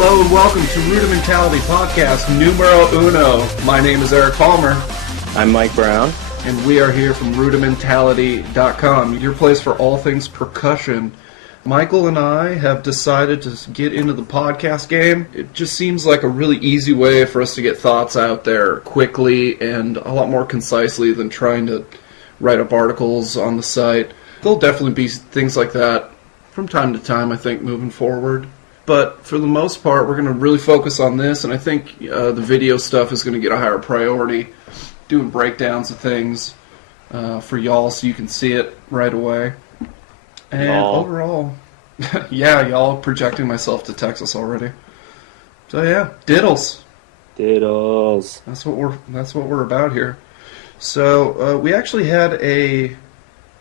Hello and welcome to Rudimentality Podcast numero uno. My name is Eric Palmer. I'm Mike Brown. And we are here from Rudimentality.com, your place for all things percussion. Michael and I have decided to get into the podcast game. It just seems like a really easy way for us to get thoughts out there quickly and a lot more concisely than trying to write up articles on the site. There'll definitely be things like that from time to time, I think, moving forward. But for the most part, we're going to really focus on this, and I think the video stuff is going to get a higher priority, doing breakdowns of things for y'all so you can see it right away. And overall, yeah, y'all projecting myself to Texas already. So yeah, diddles. Diddles. That's what we're about here. So we actually had a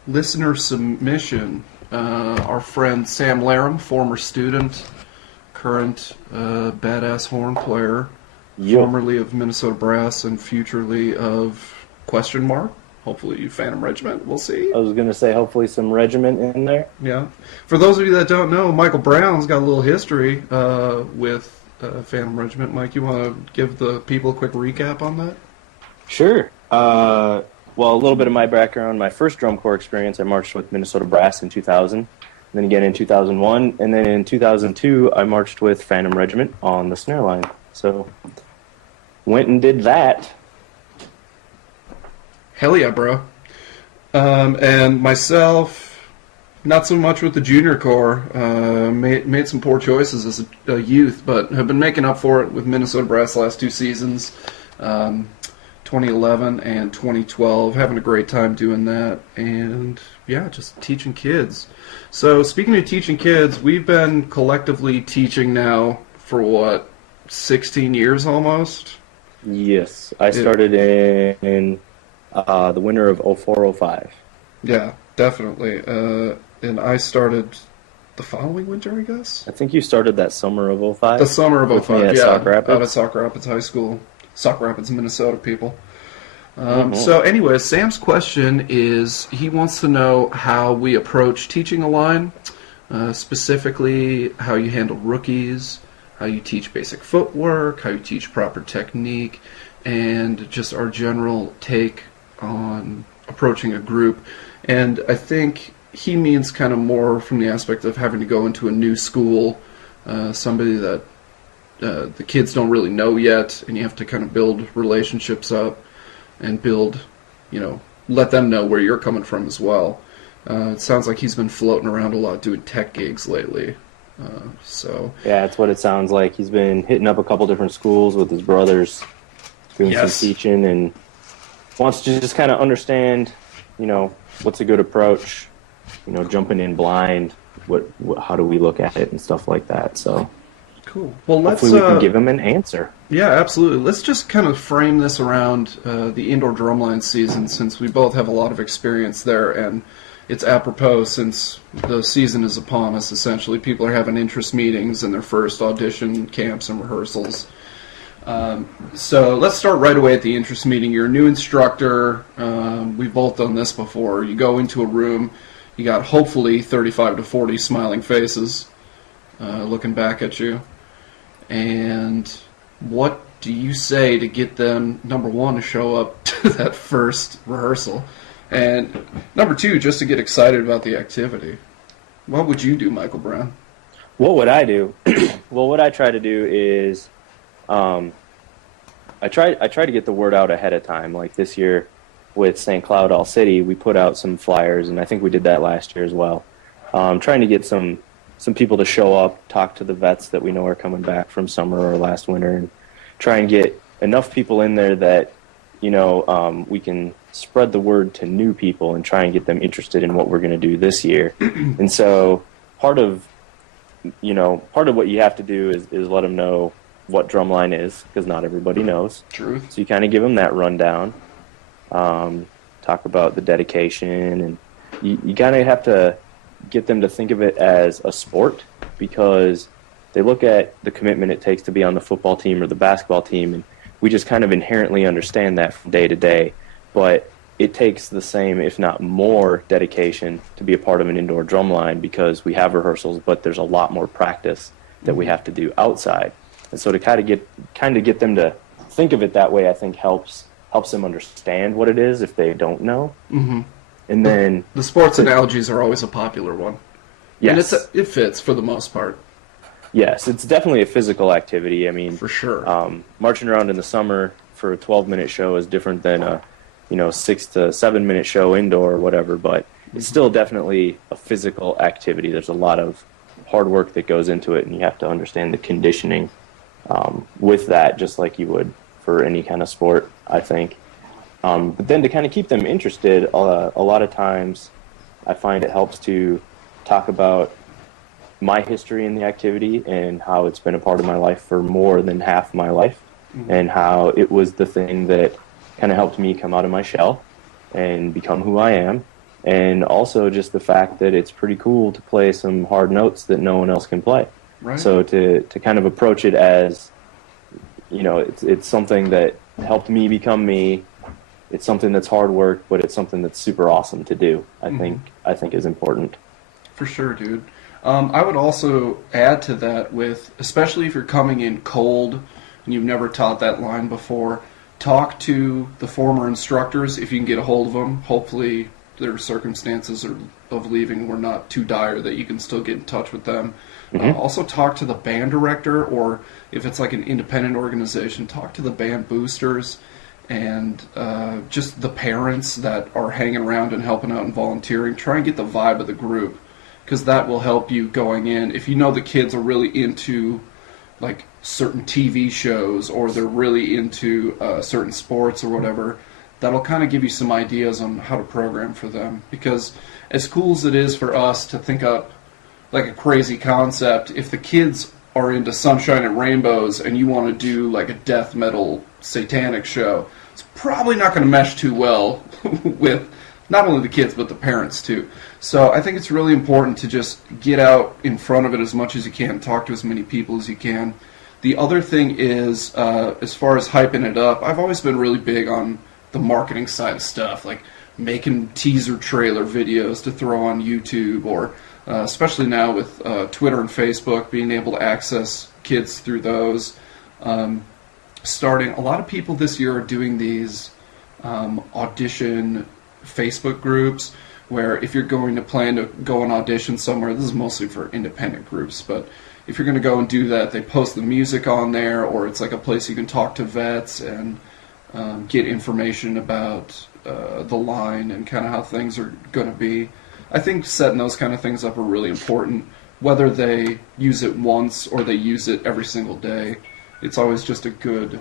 listener submission. Our friend Sam Laram, former student, current badass horn player, formerly of Minnesota Brass and futurely of ? Hopefully Phantom Regiment, we'll see. I was going to say hopefully some regiment in there. Yeah. For those of you that don't know, Michael Brown's got a little history with Phantom Regiment. Mike, you want to give the people a quick recap on that? Sure. Well, a little bit of my background. My first drum corps experience, I marched with Minnesota Brass in 2000. Then again in 2001, and then in 2002, I marched with Phantom Regiment on the snare line. So, went and did that. Hell yeah, bro. And myself, not so much with the junior corps. Made some poor choices as a youth, but have been making up for it with Minnesota Brass the last two seasons, 2011 and 2012. Having a great time doing that, and yeah, just teaching kids. So speaking of teaching kids, we've been collectively teaching now for 16 years almost? Yes, I started in the winter of 04-05. Yeah, definitely. And I started the following winter, I guess? I think you started that summer of 05. The summer of 05, yeah. Sauk Rapids. Out of Sauk Rapids High School. Sauk Rapids, Minnesota, people. So anyway, Sam's question is, he wants to know how we approach teaching a line, specifically how you handle rookies, how you teach basic footwork, how you teach proper technique, and just our general take on approaching a group. And I think he means kind of more from the aspect of having to go into a new school, somebody that the kids don't really know yet, and you have to kind of build relationships up and build, let them know where you're coming from as well. It sounds like he's been floating around a lot doing tech gigs lately. Yeah, that's what it sounds like. He's been hitting up a couple different schools with his brothers, doing some teaching, and wants to just kind of understand, what's a good approach, jumping in blind, how do we look at it and stuff like that. So cool. Well, hopefully we can give him an answer. Yeah, absolutely. Let's just kind of frame this around the indoor drumline season, since we both have a lot of experience there, and it's apropos since the season is upon us, essentially. People are having interest meetings and their first audition camps and rehearsals. So let's start right away at the interest meeting. You're a new instructor. We've both done this before. You go into a room. You got hopefully 35 to 40 smiling faces looking back at you. And what do you say to get them, number one, to show up to that first rehearsal? And number two, just to get excited about the activity. What would you do, Michael Brown? What would I do? Well, what I try to do is I try to get the word out ahead of time. Like this year with St. Cloud All City, we put out some flyers, and I think we did that last year as well. Trying to get some people to show up, talk to the vets that we know are coming back from summer or last winter, and try and get enough people in there that, we can spread the word to new people and try and get them interested in what we're going to do this year. And so part of what you have to do is let them know what drumline is, because not everybody knows. Truth. So you kind of give them that rundown, talk about the dedication, and you kind of have to get them to think of it as a sport, because they look at the commitment it takes to be on the football team or the basketball team, and we just kind of inherently understand that from day to day. But it takes the same, if not more, dedication to be a part of an indoor drum line, because we have rehearsals, but there's a lot more practice that we have to do outside. And so to kind of get them to think of it that way, I think helps them understand what it is if they don't know. Mm-hmm. And then the sports analogies are always a popular one. Yes. And it fits for the most part. Yes, it's definitely a physical activity. I mean, for sure. Marching around in the summer for a 12-minute show is different than a 6 to 7 minute show indoor or whatever, but it's still definitely a physical activity. There's a lot of hard work that goes into it, and you have to understand the conditioning with that, just like you would for any kind of sport, I think. But then to kind of keep them interested, a lot of times I find it helps to talk about my history in the activity and how it's been a part of my life for more than half my life, and how it was the thing that kind of helped me come out of my shell and become who I am. And also just the fact that it's pretty cool to play some hard notes that no one else can play. Right. So to kind of approach it as, it's something that helped me become me. It's something that's hard work, but it's something that's super awesome to do. I think is important. For sure, dude. I would also add to that with, especially if you're coming in cold and you've never taught that line before, talk to the former instructors if you can get a hold of them. Hopefully their circumstances of leaving were not too dire that you can still get in touch with them. Also talk to the band director, or if it's like an independent organization, talk to the band boosters and just the parents that are hanging around and helping out and volunteering. Try and get the vibe of the group, because that will help you going in. If you know the kids are really into like certain TV shows, or they're really into certain sports or whatever, that'll kind of give you some ideas on how to program for them. Because as cool as it is for us to think up like a crazy concept, if the kids are into sunshine and rainbows and you want to do like a death metal satanic show, it's probably not going to mesh too well with not only the kids but the parents too. So I think it's really important to just get out in front of it as much as you can, talk to as many people as you can. The other thing is, as far as hyping it up, I've always been really big on the marketing side of stuff, like making teaser trailer videos to throw on YouTube, or especially now with Twitter and Facebook, being able to access kids through those. Starting, a lot of people this year are doing these audition Facebook groups, where if you're going to plan to go and audition somewhere, this is mostly for independent groups, but if you're going to go and do that, they post the music on there, or it's like a place you can talk to vets and get information about the line and kind of how things are going to be. I think setting those kind of things up are really important, whether they use it once or they use it every single day. It's always just a good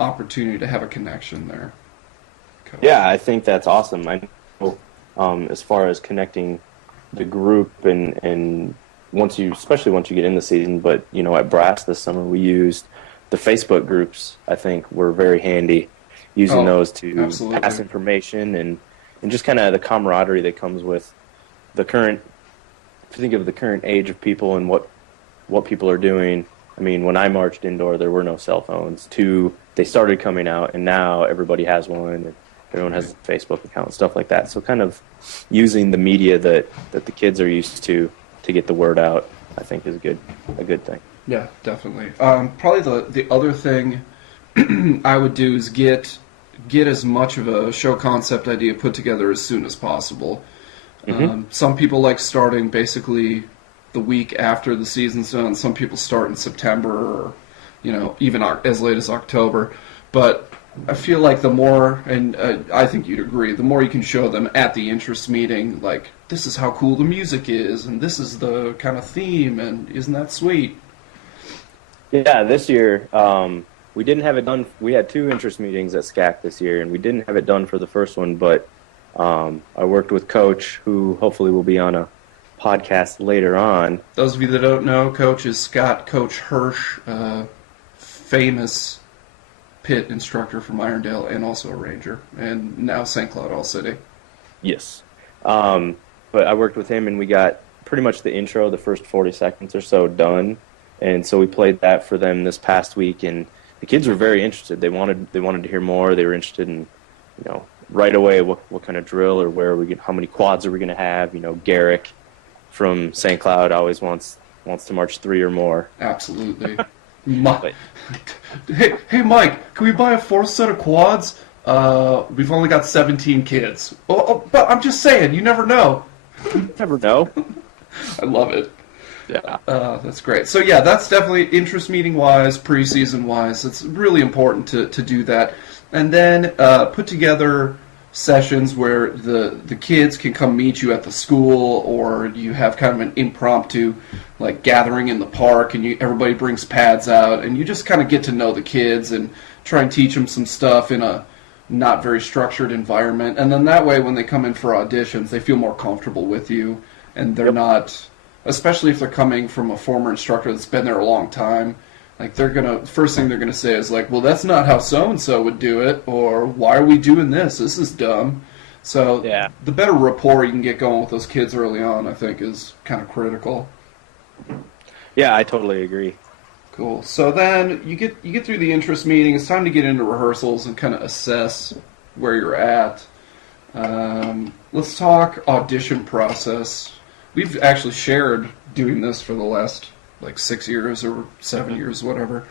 opportunity to have a connection there. Coach. Yeah, I think that's awesome. I know, as far as connecting the group and especially once you get in the season, but at Brass this summer we used the Facebook groups. I think were very handy, using those to absolutely pass information and just kind of the camaraderie that comes with the current. If you think of the current age of people and what people are doing. I mean, when I marched indoor, there were no cell phones. They started coming out, and now everybody has one, and everyone has a Facebook account and stuff like that. So kind of using the media that the kids are used to get the word out, I think is a good thing. Yeah, definitely. Probably the other thing I would do is get as much of a show concept idea put together as soon as possible. Some people like starting basically the week after the season's done. Some people start in September, or even as late as October. But I feel like the more, and I think you'd agree, the more you can show them at the interest meeting, like, this is how cool the music is, and this is the kind of theme, and isn't that sweet? Yeah, this year we didn't have it done. We had 2 interest meetings at SCAC this year, and we didn't have it done for the first one, but I worked with Coach, who hopefully will be on a podcast later on. Those of you that don't know, Coach is Coach Hirsch, famous pit instructor from Irondale and also a ranger, and now St. Cloud All City. Yes. But I worked with him, and we got pretty much the intro, the first 40 seconds or so done, and so we played that for them this past week, and the kids were very interested. They wanted to hear more. They were interested in, right away what kind of drill, or how many quads are we going to have. Garrick from St. Cloud always wants wants to march 3 or more. Absolutely. But Hey, Mike, can we buy a 4th set of quads? We've only got 17 kids. But I'm just saying, you never know. you never know. I love it. Yeah. That's great. So yeah, that's definitely interest meeting wise, preseason wise. It's really important to do that, and then put together sessions where the kids can come meet you at the school, or you have kind of an impromptu like gathering in the park, and everybody brings pads out, and you just kind of get to know the kids and try and teach them some stuff in a not very structured environment, and then that way when they come in for auditions, they feel more comfortable with you, and they're not. Especially if they're coming from a former instructor that's been there a long time, like first thing they're gonna say is like, well, that's not how so and so would do it, or why are we doing this? This is dumb. So the better rapport you can get going with those kids early on, I think, is kind of critical. Yeah, I totally agree. Cool. So then you get through the interest meeting. It's time to get into rehearsals and kind of assess where you're at. Let's talk audition process. We've actually shared doing this for the last like 6 years or 7 years, whatever.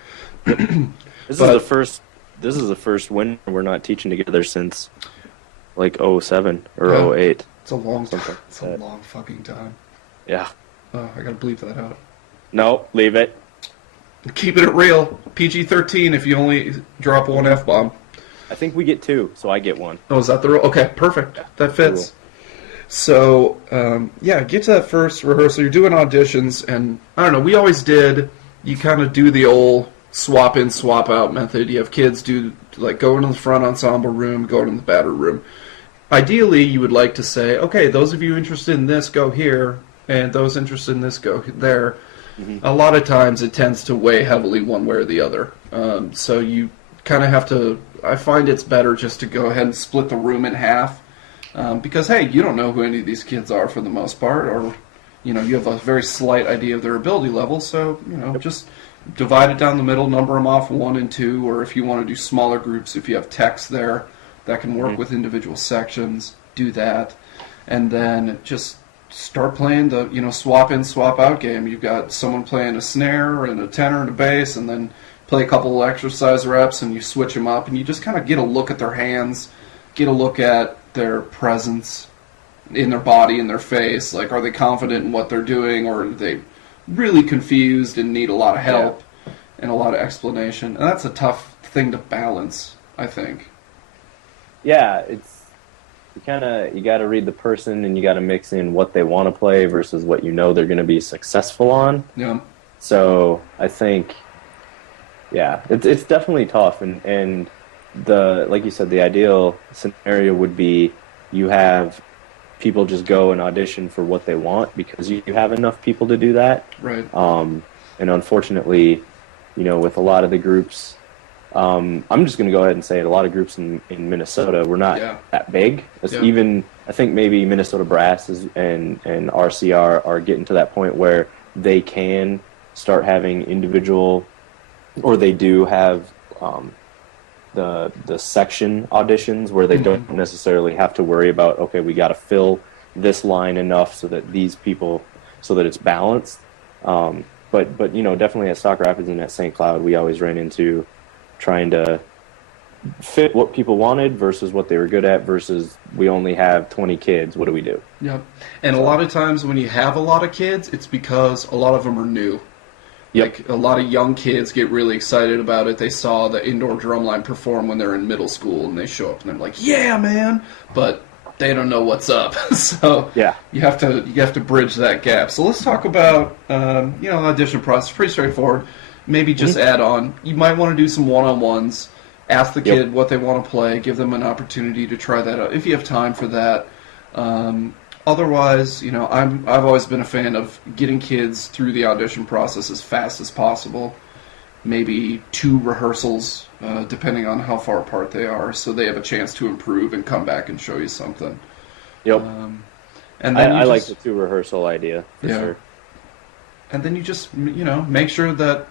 This is the first winter we're not teaching together since like 07 or 08. It's a long time. Something It's a long fucking time. Yeah. Oh, I gotta bleep that out. No, leave it. Keeping it real. PG-13 if you only drop one F-bomb. I think we get 2, so I get 1. Oh, is that the rule? Okay, perfect. That fits. Cool. So, get to that first rehearsal. You're doing auditions, and I don't know, we always did, you kind of do the old swap in, swap out method. You have kids go into the front ensemble room, go into the battery room. Ideally, you would like to say, okay, those of you interested in this, go here, and those interested in this, go there. Mm-hmm. A lot of times it tends to weigh heavily one way or the other. So you kind of have to, I find it's better just to go ahead and split the room in half. Because, hey, you don't know who any of these kids are for the most part, or, you have a very slight idea of their ability level, so, just divide it down the middle, number them off 1 and 2, or if you want to do smaller groups, if you have text there that can work with individual sections, do that, and then just start playing the, swap in, swap out game. You've got someone playing a snare and a tenor and a bass, and then play a couple of exercise reps, and you switch them up, and you just kind of get a look at their hands, get a look at their presence in their body, in their face. Like, are they confident in what they're doing, or are they really confused and need a lot of help and a lot of explanation? And that's a tough thing to balance, I think. Yeah, it's you got to read the person, and you got to mix in what they want to play versus what they're going to be successful on. Yeah. So I think, it's definitely tough, and like you said, the ideal scenario would be you have people just go and audition for what they want because you have enough people to do that. Right. And unfortunately, with a lot of the groups, I'm just going to go ahead and say it, a lot of groups in Minnesota, we're not that big. Even, I think maybe Minnesota Brass and RCR are getting to that point where they can start having individual, or they do have the section auditions where they don't necessarily have to worry about, okay, we got to fill this line enough so that these people, so that it's balanced. But definitely at Stock Rapids and at St. Cloud, we always ran into trying to fit what people wanted versus what they were good at versus we only have 20 kids. What do we do? Yep. And a lot of times when you have a lot of kids, it's because a lot of them are new. Yep. Like, a lot of young kids get really excited about it. They saw the indoor drumline perform when they're in middle school, and they show up and they're like, "Yeah, man!" But they don't know what's up. So you have to bridge that gap. So let's talk about audition process. Pretty straightforward. Maybe just add on. You might want to do some one-on-ones. Ask the kid what they want to play. Give them an opportunity to try that out if you have time for that. Otherwise, I've always been a fan of getting kids through the audition process as fast as possible. Maybe 2 rehearsals, depending on how far apart they are, so they have a chance to improve and come back and show you something. Yep. And then I like the 2 rehearsal idea for sure. And then you just make sure that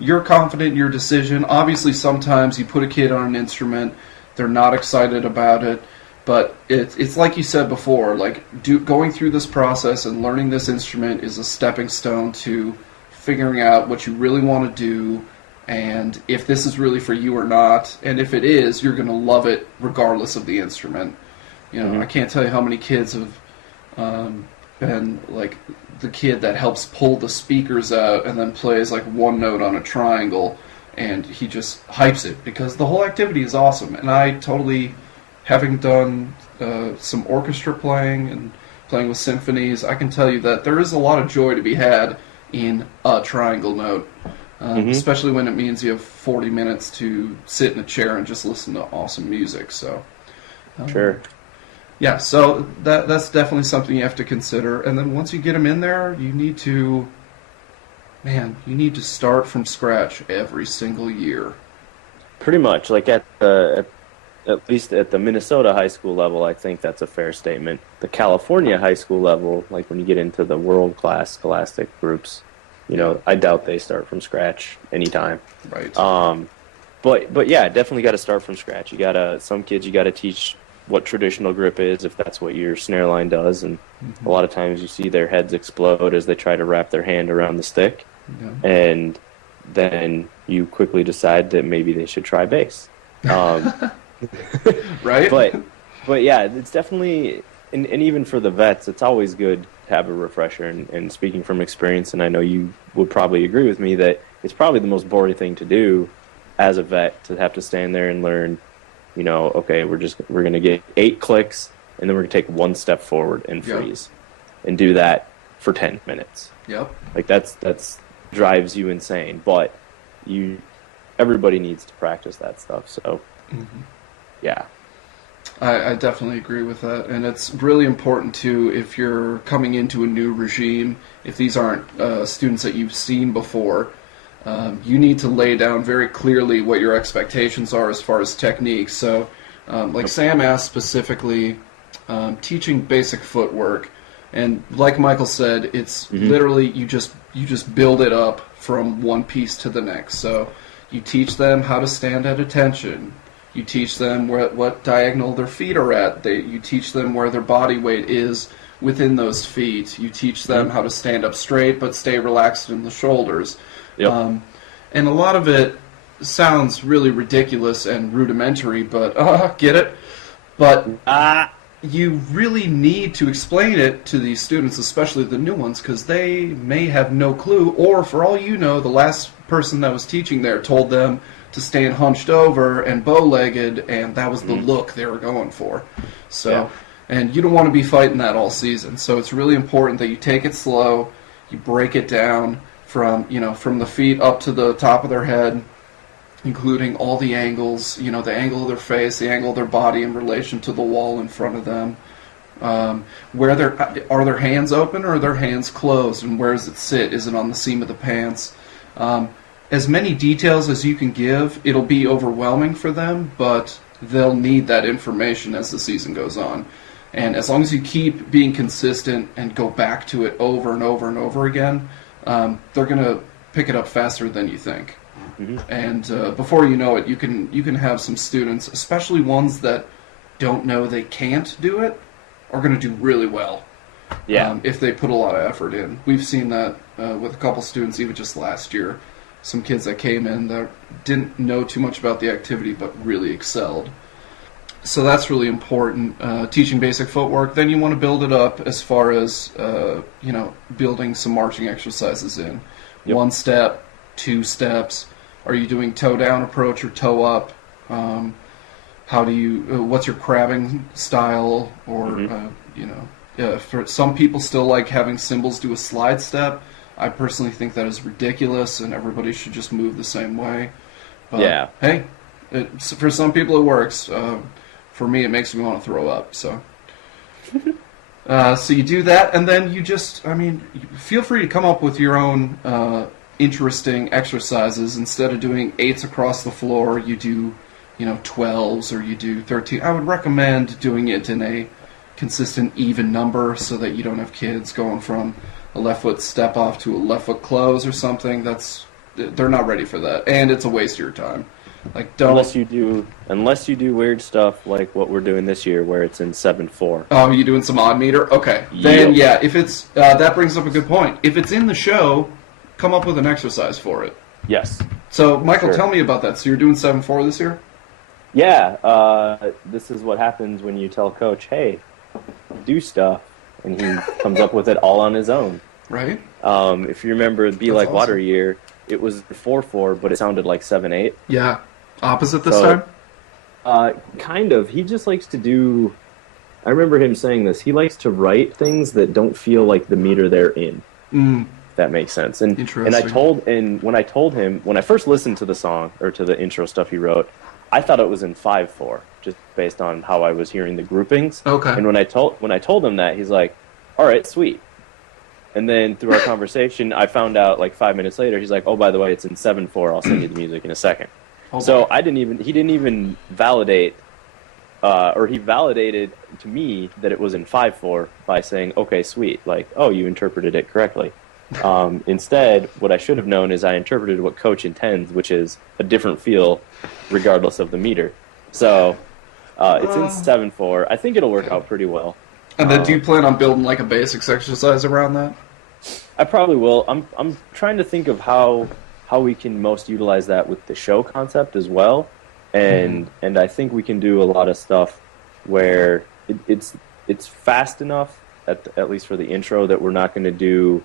you're confident in your decision. Obviously, sometimes you put a kid on an instrument, they're not excited about it. But it's like you said before, like going through this process and learning this instrument is a stepping stone to figuring out what you really want to do, and if this is really for you or not. And if it is, you're going to love it regardless of the instrument. You know, I can't tell you how many kids have been like the kid that helps pull the speakers out and then plays like one note on a triangle, and he just hypes it because the whole activity is awesome. And I totally, having done some orchestra playing and playing with symphonies, I can tell you that there is a lot of joy to be had in a triangle note, especially when it means you have 40 minutes to sit in a chair and just listen to awesome music. So, Sure. yeah, so that's definitely something you have to consider. And then once you get them in there, you need to start from scratch every single year. Pretty much, like at least at the Minnesota high school level, I think that's a fair statement. The California high school level, like when you get into the world-class scholastic groups, you know, I doubt they start from scratch anytime. Right. But yeah, definitely got to start from scratch. Some kids you got to teach what traditional grip is, if that's what your snare line does, and a lot of times you see their heads explode as they try to wrap their hand around the stick, and then you quickly decide that maybe they should try bass. Right? But yeah, it's definitely, and even for the vets, it's always good to have a refresher. And speaking from experience, and I know you would probably agree with me, that it's probably the most boring thing to do as a vet, to have to stand there and learn, you know, okay, we're going to get 8 clicks, and then we're going to take one step forward and freeze, and do that for 10 minutes. Yep. Like that's drives you insane, but everybody needs to practice that stuff. So, yeah. I definitely agree with that, and it's really important too if you're coming into a new regime. If these aren't students that you've seen before, you need to lay down very clearly what your expectations are as far as techniques. So, like Sam asked specifically, teaching basic footwork, and like Michael said, it's literally you just build it up from one piece to the next. So, you teach them how to stand at attention. You teach them what diagonal their feet are at. You teach them where their body weight is within those feet. You teach them how to stand up straight but stay relaxed in the shoulders. Yep. And a lot of it sounds really ridiculous and rudimentary, but get it? But you really need to explain it to these students, especially the new ones, because they may have no clue, or for all you know, the last person that was teaching there told them to stand hunched over and bow-legged, and that was the look they were going for. So, and you don't want to be fighting that all season. So it's really important that you take it slow, you break it down from the feet up to the top of their head, including all the angles, the angle of their face, the angle of their body in relation to the wall in front of them. Are their hands open or are their hands closed, and where does it sit? Is it on the seam of the pants? As many details as you can give, it'll be overwhelming for them, but they'll need that information as the season goes on. And as long as you keep being consistent and go back to it over and over and over again, they're going to pick it up faster than you think. And before you know it, you can have some students, especially ones that don't know they can't do it, are going to do really well. Yeah. If they put a lot of effort in. We've seen that with a couple students even just last year. Some kids that came in that didn't know too much about the activity but really excelled. So that's really important, teaching basic footwork. Then you want to build it up as far as, building some marching exercises in. Yep. 1 step, 2 steps. Are you doing toe-down approach or toe-up? What's your crabbing style? Or, for some people still like having cymbals do a slide step. I personally think that is ridiculous, and everybody should just move the same way. But, hey, for some people it works. For me, it makes me want to throw up. So, so you do that, and then you feel free to come up with your own interesting exercises. Instead of doing 8s across the floor, you do, 12s, or you do 13. I would recommend doing it in a consistent, even number, so that you don't have kids going from a left foot step off to a left foot close or something. They're not ready for that, and it's a waste of your time. Like, don't... Unless you do weird stuff like what we're doing this year, where it's in 7/4. Oh, you doing some odd meter? Okay. Then, yeah, if it's... that brings up a good point. If it's in the show, come up with an exercise for it. Yes. So, Michael, Sure. tell me about that. So you're doing 7/4 this year? Yeah, this is what happens when you tell Coach, hey, do stuff, and he comes up with it all on his own. Right. If you remember Be That's Like awesome. Water year, it was 4/4, but it sounded like 7/8. Yeah. Opposite this So- time? Kind of. He just likes to do... I remember him saying this. He likes to write things that don't feel like the meter they're in. Mm. If that makes sense. And Interesting. when I told him, when I first listened to the song, or to the intro stuff he wrote, I thought it was in 5/4, just based on how I was hearing the groupings. Okay. And when I told him that, he's like, all right, sweet. And then through our conversation, I found out like 5 minutes later, he's like, oh, by the way, it's in 7/4. I'll send you the music in a second. Oh, So boy. he didn't even validate, or he validated to me that it was in 5/4 by saying, okay, sweet. Like, oh, you interpreted it correctly. Instead, what I should have known is I interpreted what Coach intends, which is a different feel regardless of the meter. So it's in 7/4. I think it'll work out pretty well. And then do you plan on building like a basics exercise around that? I probably will. I'm trying to think of how we can most utilize that with the show concept as well, and I think we can do a lot of stuff where it's fast enough at least for the intro that we're not going to do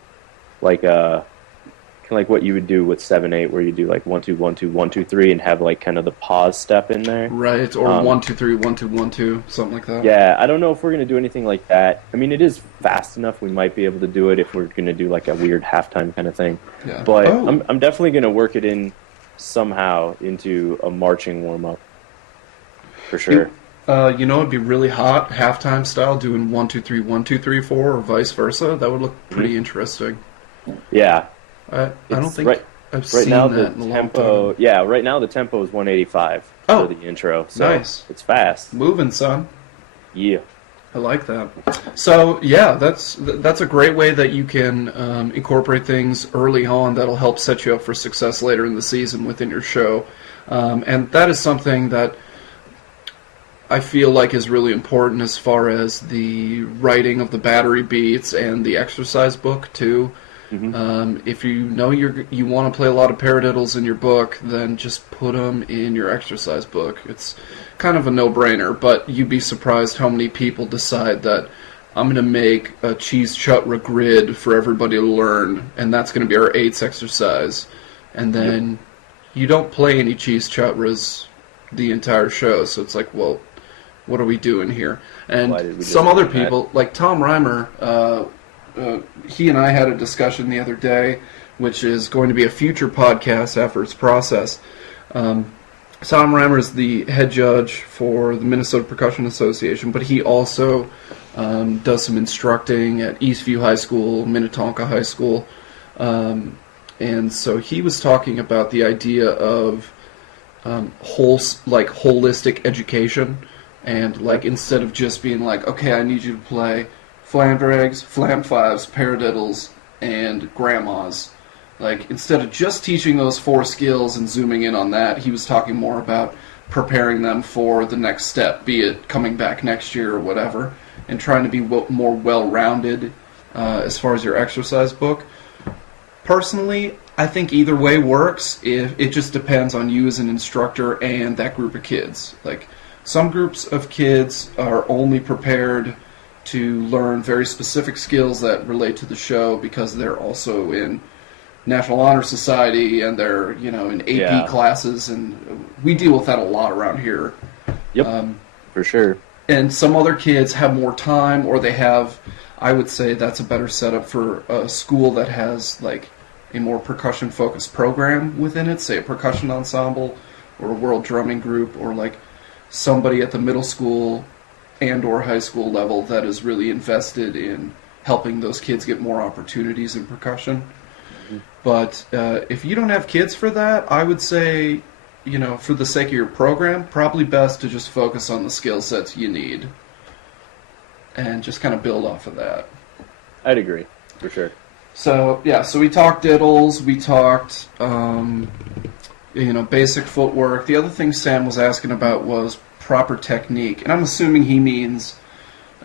like kind of like what you would do with 7/8, where you do like 1 2 1 2 1 2 3 and have like kind of the pause step in there. Right. Or 1 2 3 1 2 1 2, something like that. Yeah, I don't know if we're going to do anything like that. I mean, it is fast enough. We might be able to do it if we're going to do like a weird halftime kind of thing. Yeah. But Oh. I'm definitely going to work it in somehow into a marching warm-up. For sure. You know, it'd be really hot halftime style doing 1 2 3 1 2 3 4 or vice versa. That would look pretty interesting. Yeah. I don't It's think I've Right seen now that the in a long tempo, time. yeah, right now the tempo is 185 Oh, for the intro. So nice. it's fast. Moving, son. Yeah. I like that. So yeah, that's a great way that you can incorporate things early on that'll help set you up for success later in the season within your show, and that is something that I feel like is really important as far as the writing of the battery beats and the exercise book too. If you know you want to play a lot of paradiddles in your book, then just put them in your exercise book. It's kind of a no-brainer, but you'd be surprised how many people decide that I'm going to make a cheese chutney grid for everybody to learn, and that's going to be our 8th exercise. And then you don't play any cheese chutneys the entire show, so it's like, well, what are we doing here? Why did we And just some other do that? people, like Tom Reimer, he and I had a discussion the other day, which is going to be a future podcast after its process. Tom Reimer is the head judge for the Minnesota Percussion Association, but he also does some instructing at Eastview High School, Minnetonka High School, and so he was talking about the idea of holistic education, and like instead of just being like, okay, I need you to play flanger eggs, flam fives, paradiddles, and grandmas. Like, instead of just teaching those 4 skills and zooming in on that, he was talking more about preparing them for the next step, be it coming back next year or whatever, and trying to be more well-rounded as far as your exercise book. Personally, I think either way works. It just depends on you as an instructor and that group of kids. Like, some groups of kids are only prepared to learn very specific skills that relate to the show because they're also in National Honor Society and they're, in AP classes, and we deal with that a lot around here. Yep, for sure. And some other kids have more time, or they have, I would say that's a better setup for a school that has like a more percussion-focused program within it, say a percussion ensemble or a world drumming group, or like somebody at the middle school and or high school level that is really invested in helping those kids get more opportunities in percussion. But if you don't have kids for that, I would say, for the sake of your program, probably best to just focus on the skill sets you need and just kind of build off of that. I'd agree, for sure. So, yeah, so we talked diddles, we talked, basic footwork. The other thing Sam was asking about was proper technique, and I'm assuming he means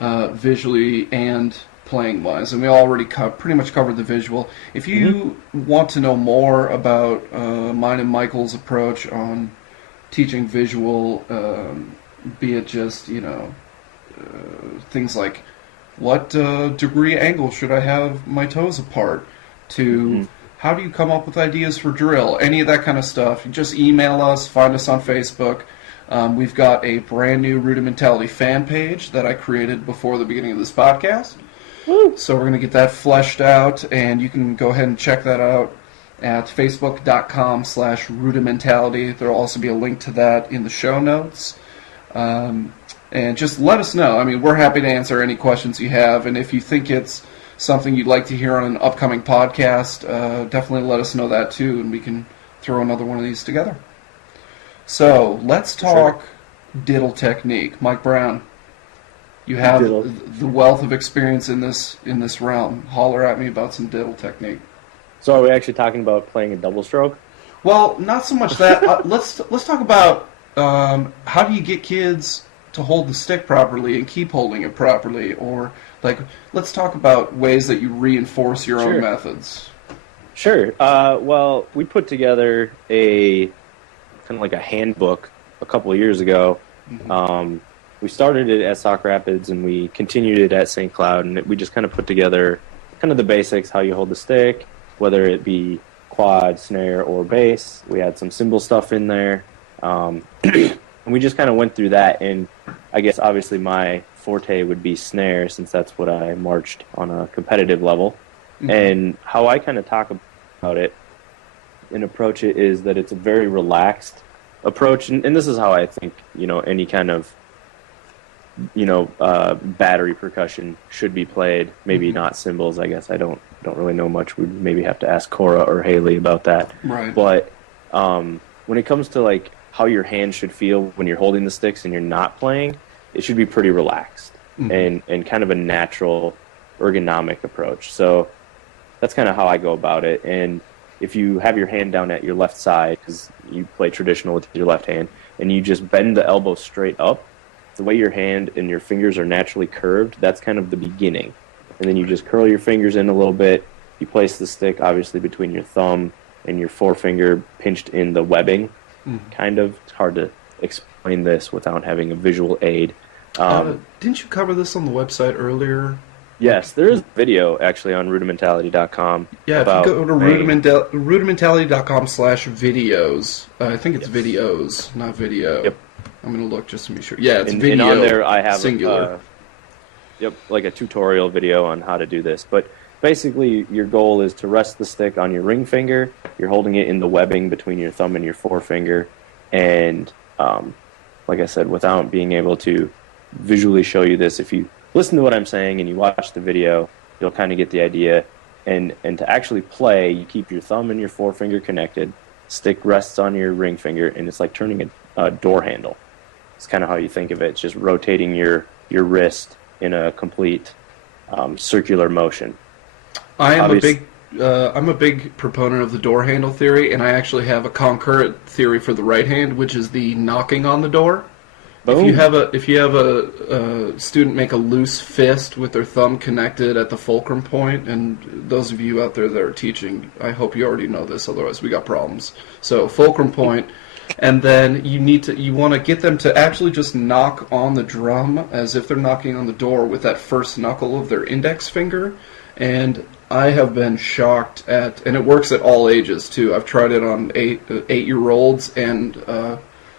visually and playing wise, and we already pretty much covered the visual. If you want to know more about mine and Michael's approach on teaching visual, be it just things like what degree angle should I have my toes apart, to how do you come up with ideas for drill, any of that kind of stuff, you just email us, find us on Facebook. We've got a brand new Rudimentality fan page that I created before the beginning of this podcast. Woo. So we're going to get that fleshed out, and you can go ahead and check that out at facebook.com/rudimentality. There will also be a link to that in the show notes. And just let us know. I mean, we're happy to answer any questions you have, and if you think it's something you'd like to hear on an upcoming podcast, definitely let us know that too, and we can throw another one of these together. So let's talk diddle technique. Mike Brown, you have the wealth of experience in this realm. Holler at me about some diddle technique. So are we actually talking about playing a double stroke? Well, not so much that. Let's talk about how do you get kids to hold the stick properly and keep holding it properly, or let's talk about ways that you reinforce your own methods. Sure. Well, we put together a kind of like a handbook a couple of years ago. We started it at Sauk Rapids and we continued it at St. Cloud, and we just kind of put together kind of the basics, how you hold the stick, whether it be quad, snare, or bass. We had some cymbal stuff in there. And we just kind of went through that, and I guess obviously my forte would be snare, since that's what I marched on a competitive level. And how I kind of talk about it and approach it is that it's a very relaxed approach, and this is how I think any kind of battery percussion should be played. Maybe not cymbals. I guess I don't really know much. We'd maybe have to ask Cora or Haley about that. Right. But when it comes to how your hand should feel when you're holding the sticks and you're not playing, it should be pretty relaxed and kind of a natural ergonomic approach. So that's kind of how I go about it. And if you have your hand down at your left side, because you play traditional with your left hand, and you just bend the elbow straight up, the way your hand and your fingers are naturally curved, that's kind of the beginning. And then you just curl your fingers in a little bit. You place the stick, obviously, between your thumb and your forefinger pinched in the webbing. Kind of. It's hard to explain this without having a visual aid. Didn't you cover this on the website earlier? Yes, there is a video, actually, on rudimentality.com. Yeah, if you go to rudimentality.com/videos, I think it's videos, not video. Yep. I'm going to look just to be sure. Yeah, it's video. And on there I have singular. Like a tutorial video on how to do this. But basically your goal is to rest the stick on your ring finger. You're holding it in the webbing between your thumb and your forefinger. And like I said, without being able to visually show you this, if you listen to what I'm saying and you watch the video, you'll kind of get the idea. And to actually play, you keep your thumb and your forefinger connected. Stick rests on your ring finger, and it's like turning a door handle. It's kind of how you think of it. It's just rotating your wrist in a complete circular motion. I'm a big proponent of the door handle theory, and I actually have a concurrent theory for the right hand, which is the knocking on the door. Boom. If you have a student make a loose fist with their thumb connected at the fulcrum point, and those of you out there that are teaching, I hope you already know this, otherwise we got problems. So fulcrum point, and then you want to get them to actually just knock on the drum as if they're knocking on the door with that first knuckle of their index finger. And I have been shocked at, and it works at all ages too. I've tried it on 8-year-olds and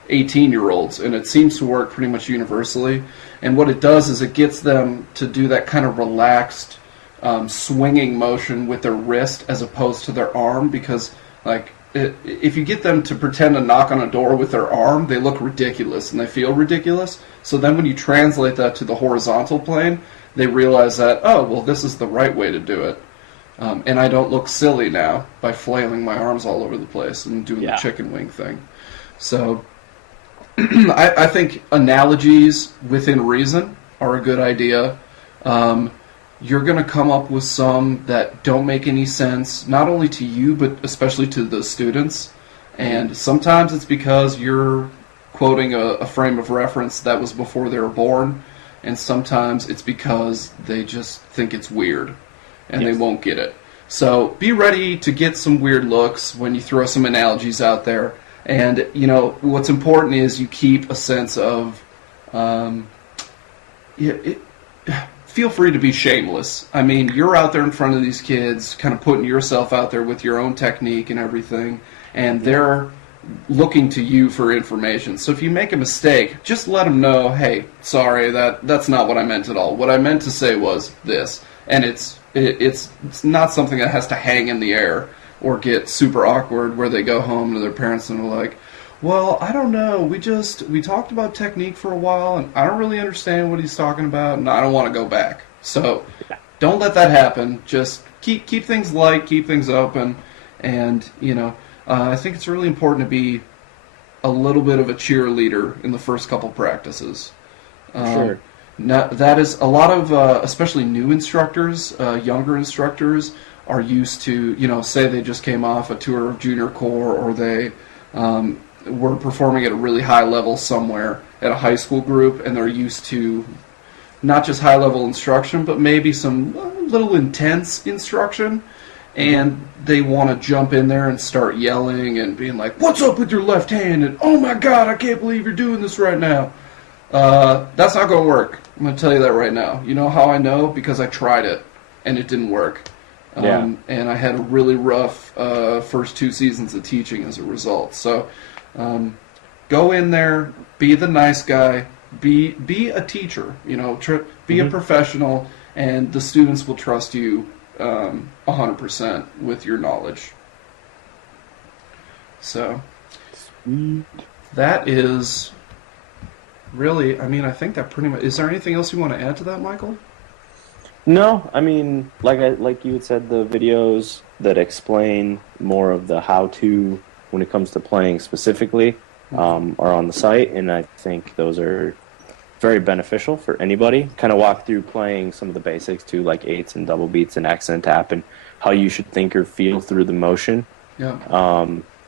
18-year-olds, and it seems to work pretty much universally. And what it does is it gets them to do that kind of relaxed swinging motion with their wrist as opposed to their arm, because if you get them to pretend to knock on a door with their arm, they look ridiculous and they feel ridiculous. So then when you translate that to the horizontal plane, they realize that, oh, well, this is the right way to do it. And I don't look silly now by flailing my arms all over the place and doing the chicken wing thing. So I think analogies within reason are a good idea. You're going to come up with some that don't make any sense, not only to you, but especially to the students. And sometimes it's because you're quoting a frame of reference that was before they were born, and sometimes it's because they just think it's weird and they won't get it. So be ready to get some weird looks when you throw some analogies out there. And, you know, what's important is you keep a sense of, feel free to be shameless. I mean, you're out there in front of these kids, kind of putting yourself out there with your own technique and everything, and they're looking to you for information. So if you make a mistake, just let them know, hey, sorry, that's not what I meant at all. What I meant to say was this. And it's not something that has to hang in the air or get super awkward where they go home to their parents and are like, well, I don't know, we talked about technique for a while and I don't really understand what he's talking about and I don't want to go back. So don't let that happen. Just keep things light, keep things open, and, you know, I think it's really important to be a little bit of a cheerleader in the first couple practices. Sure. That is a lot of, especially new instructors, younger instructors are used to, you know, say they just came off a tour of junior corps or they were performing at a really high level somewhere at a high school group, and they're used to not just high level instruction, but maybe some little intense instruction, and they want to jump in there and start yelling and being like, what's up with your left hand? And, oh my God, I can't believe you're doing this right now. That's not going to work. I'm going to tell you that right now. You know how I know? Because I tried it, and it didn't work. And I had a really rough first 2 seasons of teaching as a result. So go in there, be the nice guy, be a teacher, you know, be a professional, and the students will trust you 100% with your knowledge. So that is really, I mean, I think that pretty much, is there anything else you want to add to that, Michael? No, I mean, like you had said, the videos that explain more of the how-to when it comes to playing specifically are on the site, and I think those are very beneficial for anybody. Kind of walk through playing some of the basics too, like eights and double beats and accent tap, and how you should think or feel through the motion. Yeah.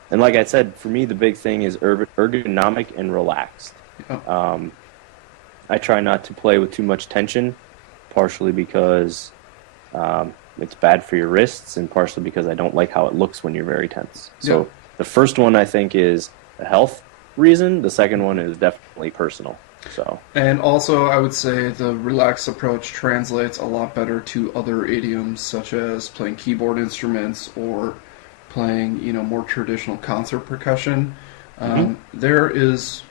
And like I said, for me, the big thing is ergonomic and relaxed. Yeah. I try not to play with too much tension, partially because it's bad for your wrists, and partially because I don't like how it looks when you're very tense. So the first one, I think, is a health reason. The second one is definitely personal. So. And also, I would say the relaxed approach translates a lot better to other idioms, such as playing keyboard instruments or playing, you know, more traditional concert percussion. There is,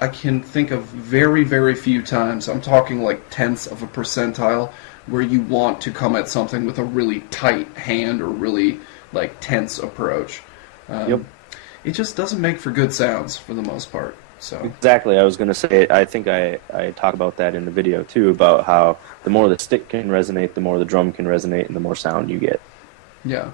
I can think of very, very few times, I'm talking like tenths of a percentile, where you want to come at something with a really tight hand or really like tense approach. It just doesn't make for good sounds for the most part. So exactly, I was going to say, I think I talk about that in the video too, about how the more the stick can resonate, the more the drum can resonate, and the more sound you get. Yeah.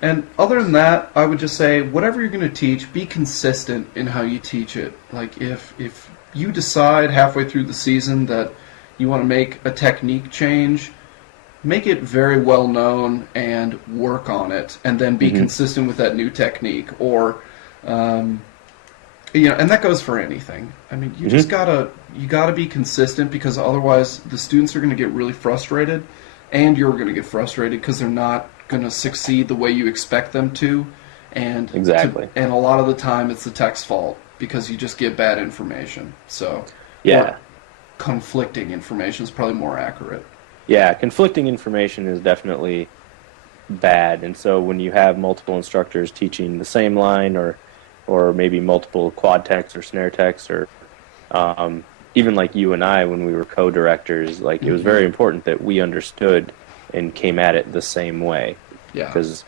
And other than that, I would just say, whatever you're going to teach, be consistent in how you teach it. Like, if you decide halfway through the season that you want to make a technique change, make it very well known and work on it, and then be consistent with that new technique. Or, you know, and that goes for anything. I mean, you just gotta be consistent, because otherwise the students are going to get really frustrated, and you're going to get frustrated because they're not going to succeed the way you expect them to, and and a lot of the time it's the tech's fault because you just get bad information. So or conflicting information is probably more accurate. Yeah, conflicting information is definitely bad, and so when you have multiple instructors teaching the same line, or maybe multiple quad techs or snare techs, or even like you and I when we were co-directors, like it was very important that we understood and came at it the same way. Yeah. Because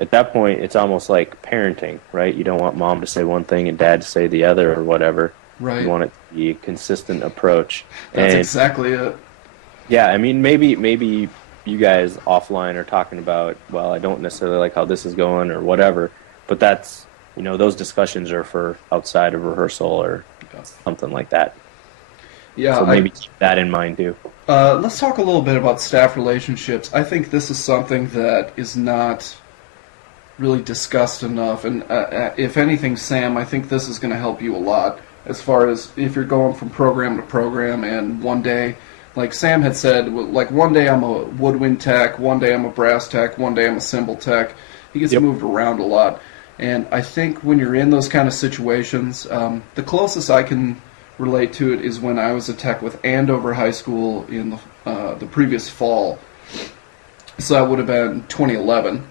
at that point, it's almost like parenting, right? You don't want mom to say one thing and dad to say the other or whatever. Right. You want it to be a consistent approach. That's exactly it. Yeah, I mean, maybe you guys offline are talking about, well, I don't necessarily like how this is going or whatever, but that's, you know, those discussions are for outside of rehearsal or something like that. Yeah, so maybe keep that in mind too. Let's talk a little bit about staff relationships. I think this is something that is not really discussed enough. And if anything, Sam, I think this is going to help you a lot as far as if you're going from program to program, and one day, like Sam had said, like one day I'm a woodwind tech, one day I'm a brass tech, one day I'm a cymbal tech. He gets moved around a lot. And I think when you're in those kind of situations, the closest I can relate to it is when I was a tech with Andover High School in the previous fall. So that would have been 2011.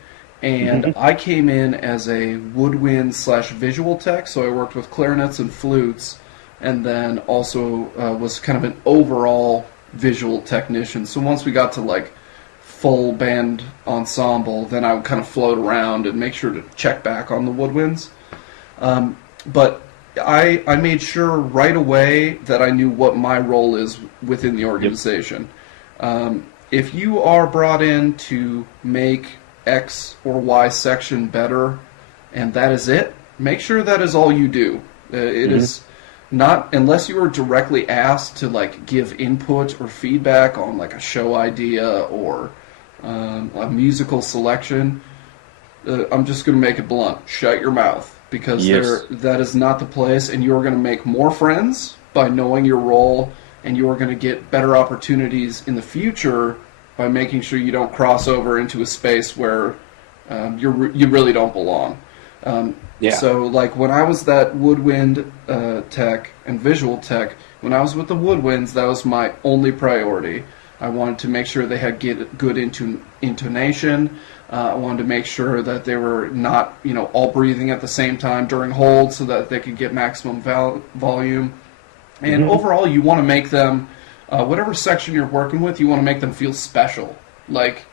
And I came in as a woodwind / visual tech, so I worked with clarinets and flutes, and then also was kind of an overall visual technician. So once we got to like full band ensemble, then I would kind of float around and make sure to check back on the woodwinds. But I made sure right away that I knew what my role is within the organization. If you are brought in to make X or Y section better, and that is it, make sure that is all you do. It is not, unless you are directly asked to like give input or feedback on like a show idea or a musical selection, I'm just going to make it blunt. Shut your mouth, because that is not the place, and you're going to make more friends by knowing your role, and you're going to get better opportunities in the future by making sure you don't cross over into a space where you really don't belong. So, like, when I was that woodwind tech and visual tech, when I was with the woodwinds, that was my only priority. I wanted to make sure they had good intonation. I wanted to make sure that they were not, all breathing at the same time during hold, so that they could get maximum volume. And overall, you want to make them, whatever section you're working with, you want to make them feel special. Like,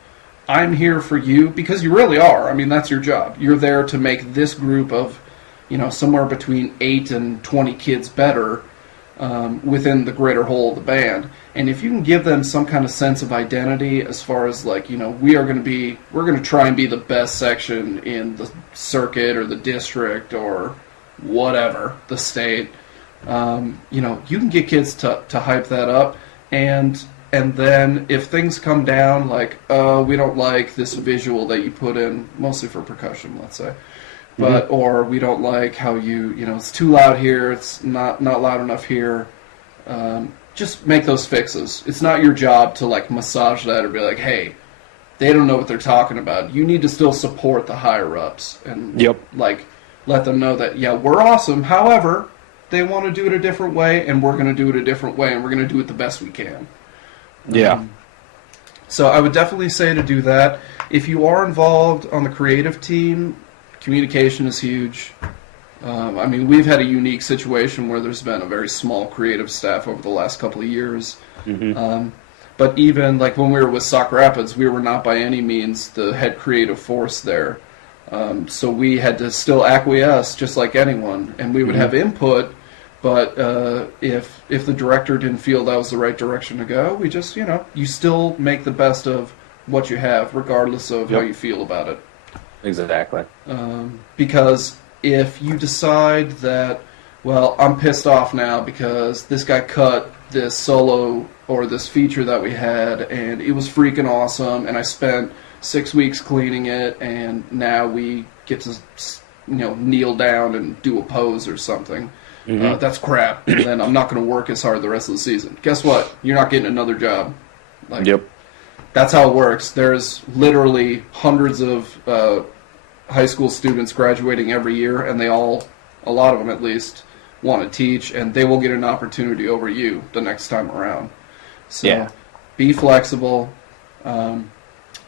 I'm here for you, because you really are. I mean, that's your job. You're there to make this group of, somewhere between 8 and 20 kids better within the greater whole of the band. And if you can give them some kind of sense of identity as far as, like, we're going to try and be the best section in the circuit or the district or whatever, the state, you can get kids to hype that up. And then if things come down, like, we don't like this visual that you put in, mostly for percussion, let's say, but or we don't like how it's too loud here, it's not loud enough here, just make those fixes. It's not your job to, like, massage that or be like, hey, they don't know what they're talking about. You need to still support the higher-ups and, like, let them know that, we're awesome, however, they want to do it a different way, and we're going to do it a different way, and we're going to do it the best we can. So I would definitely say to do that. If you are involved on the creative team, communication is huge. I mean, we've had a unique situation where there's been a very small creative staff over the last couple of years. But even, like, when we were with Sauk Rapids, we were not by any means the head creative force there. So we had to still acquiesce just like anyone, and we would have input. But if the director didn't feel that was the right direction to go, we just, you still make the best of what you have, regardless of how you feel about it. Exactly. Because if you decide that, well, I'm pissed off now because this guy cut this solo or this feature that we had, and it was freaking awesome, and I spent 6 weeks cleaning it, and now we get to, kneel down and do a pose or something. That's crap. Then I'm not going to work as hard the rest of the season. Guess what? You're not getting another job. Like, that's how it works. There's literally hundreds of high school students graduating every year, and a lot of them at least, want to teach, and they will get an opportunity over you the next time around. So be flexible,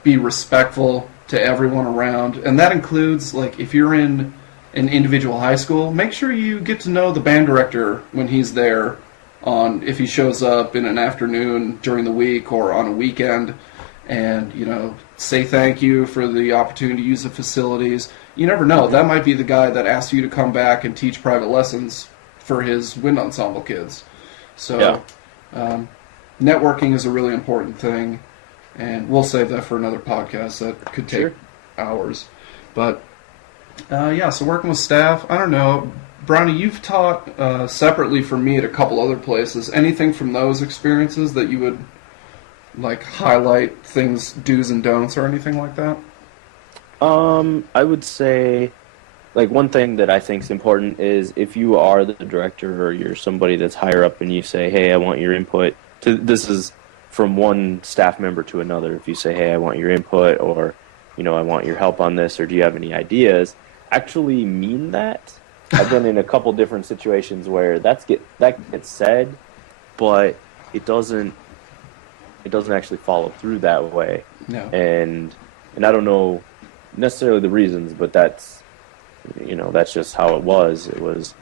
be respectful to everyone around, and that includes, like, if you're in an individual high school, make sure you get to know the band director when he's there, if he shows up in an afternoon during the week or on a weekend, and, say thank you for the opportunity to use the facilities. You never know. That might be the guy that asks you to come back and teach private lessons for his wind ensemble kids. So networking is a really important thing, and we'll save that for another podcast that could take hours. But so working with staff, I don't know. Brownie, you've taught separately from me at a couple other places. Anything from those experiences that you would, like, highlight things, do's and don'ts, or anything like that? I would say, like, one thing that I think is important is if you are the director or you're somebody that's higher up and you say, hey, I want your input. This is from one staff member to another. If you say, hey, I want your input, or, I want your help on this, or do you have any ideas, actually mean that. I've been in a couple different situations where that gets said, but it doesn't actually follow through that way. No. And I don't know necessarily the reasons, but that's just how it was.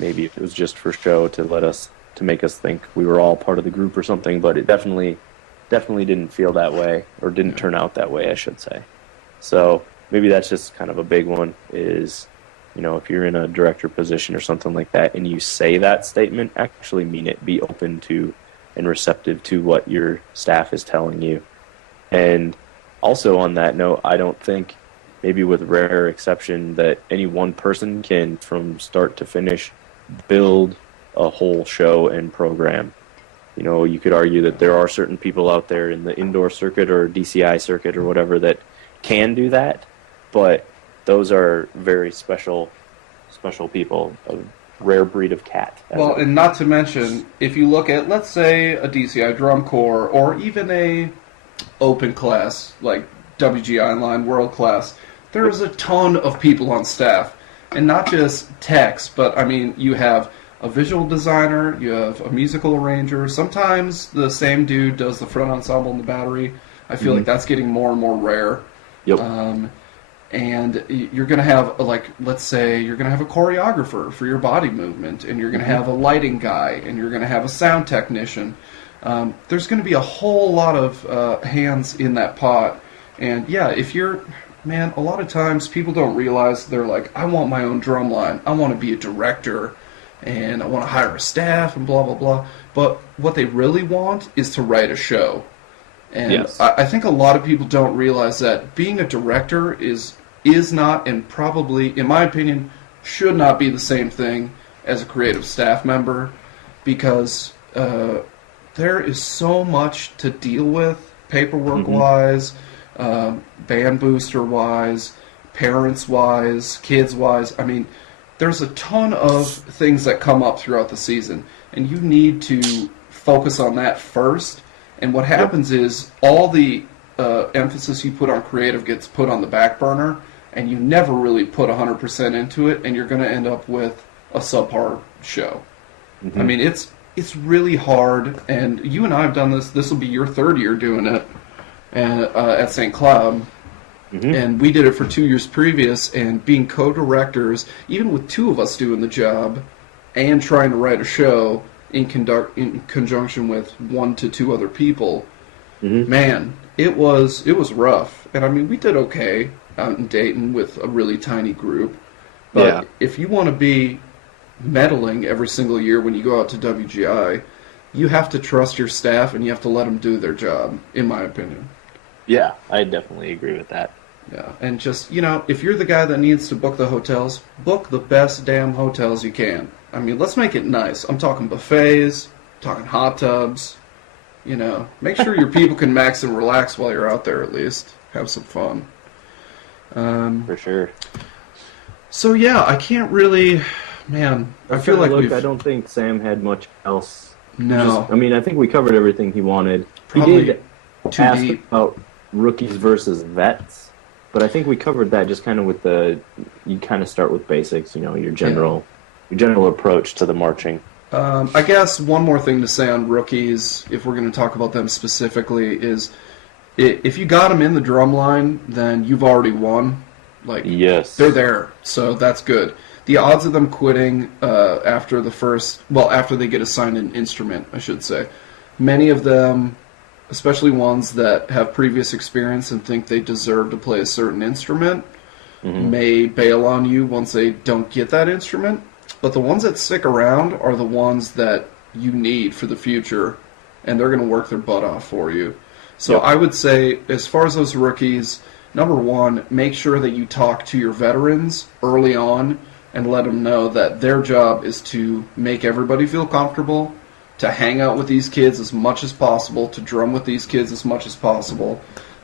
Maybe it was just for show to make us think we were all part of the group or something, but it definitely didn't feel that way, or didn't turn out that way, I should say. So maybe that's just kind of a big one is, if you're in a director position or something like that and you say that statement, actually mean it. Be open to and receptive to what your staff is telling you. And also on that note, I don't think, maybe with rare exception, that any one person can, from start to finish, build a whole show and program. You could argue that there are certain people out there in the indoor circuit or DCI circuit or whatever that can do that, but those are very special people, a rare breed of cat. Well, and not to mention, if you look at, let's say, a DCI drum corps, or even a open class, like WGI Line World Class, there's a ton of people on staff. And not just techs, but, you have a visual designer, you have a musical arranger. Sometimes the same dude does the front ensemble and the battery. I feel like that's getting more and more rare. Yep. And you're going to have, let's say, you're going to have a choreographer for your body movement, and you're going to have a lighting guy, and you're going to have a sound technician. There's going to be a whole lot of hands in that pot. And, yeah, a lot of times people don't realize, they're like, I want my own drum line. I want to be a director, and I want to hire a staff, and blah, blah, blah. But what they really want is to write a show. And yes. I think a lot of people don't realize that being a director is not, and probably, in my opinion, should not be the same thing as a creative staff member, because there is so much to deal with, paperwork-wise, band booster-wise, parents-wise, kids-wise. There's a ton of things that come up throughout the season, and you need to focus on that first. And what happens is all the emphasis you put on creative gets put on the back burner, and you never really put 100% into it, and you're going to end up with a subpar show. It's really hard, and you and I have done this. This will be your third year doing it at St. Cloud, and we did it for 2 years previous, and being co-directors, even with two of us doing the job and trying to write a show in conjunction with 1 to 2 other people, man, it was rough. And we did okay out in Dayton with a really tiny group. But if you want to be meddling every single year when you go out to WGI, you have to trust your staff and you have to let them do their job, in my opinion. Yeah, I definitely agree with that. Yeah, and just, if you're the guy that needs to book the hotels, book the best damn hotels you can. Let's make it nice. I'm talking buffets, talking hot tubs. Make sure your people can max and relax while you're out there at least. Have some fun. For sure. So, yeah, I can't really... Man, I feel like I don't think Sam had much else. No. I think we covered everything he wanted. Probably he did ask about rookies versus vets, but I think we covered that just kind of with you kind of start with basics, your general approach to the marching. I guess one more thing to say on rookies, if we're going to talk about them specifically, is if you got them in the drum line, then you've already won. Yes. They're there, so that's good. The odds of them quitting after they get assigned an instrument, I should say, many of them, especially ones that have previous experience and think they deserve to play a certain instrument, may bail on you once they don't get that instrument. But the ones that stick around are the ones that you need for the future, and they're going to work their butt off for you. So I would say, as far as those rookies, number one, make sure that you talk to your veterans early on and let them know that their job is to make everybody feel comfortable, to hang out with these kids as much as possible, to drum with these kids as much as possible.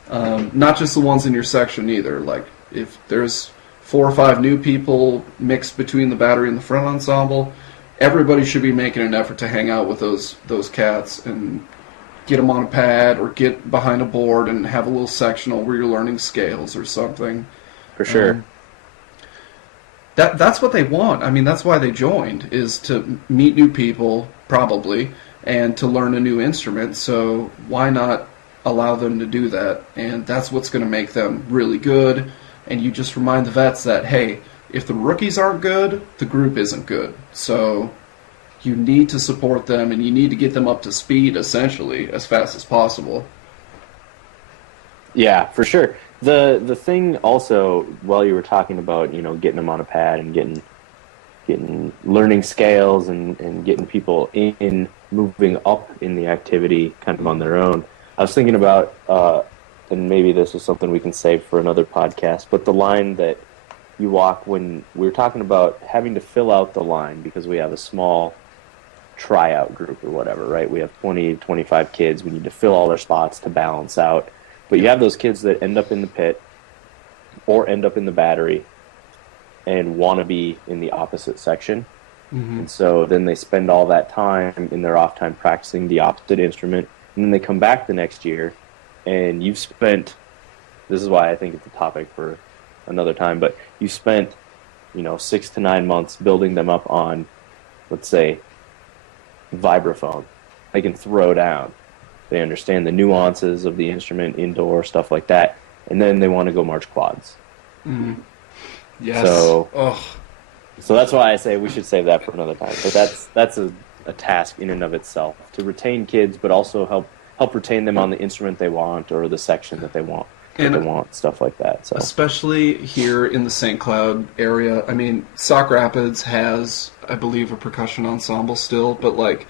Not just the ones in your section either. if there's 4 or 5 new people mixed between the battery and the front ensemble, everybody should be making an effort to hang out with those cats and get them on a pad or get behind a board and have a little sectional where you're learning scales or something. For sure. That's what they want. I mean, that's why they joined, is to meet new people, probably, and to learn a new instrument. So why not allow them to do that? And that's what's going to make them really good. And you just remind the vets that, hey, if the rookies aren't good, the group isn't good. So you need to support them, and you need to get them up to speed, essentially, as fast as possible. Yeah, for sure. The thing also, while you were talking about, getting them on a pad and getting learning scales and getting people in moving up in the activity kind of on their own, I was thinking about, and maybe this is something we can save for another podcast, but the line that you walk when we were talking about having to fill out the line because we have a small tryout group or whatever, right? We have 20, 25 kids. We need to fill all their spots to balance out. But you have those kids that end up in the pit or end up in the battery and want to be in the opposite section. Mm-hmm. And so then they spend all that time in their off time practicing the opposite instrument. And then they come back the next year and you've spent, this is why I think it's a topic for another time, but you spent, 6 to 9 months building them up on, let's say, vibraphone. They can throw down. They understand the nuances of the instrument, indoor, stuff like that. And then they want to go march quads. Mm-hmm. Yes. So that's why I say we should save that for another time. But that's a task in and of itself, to retain kids, but also help retain them on the instrument they want or the section that they want. Stuff like that. So especially here in the St. Cloud area, I mean, Sauk Rapids has, I believe, a percussion ensemble still, but like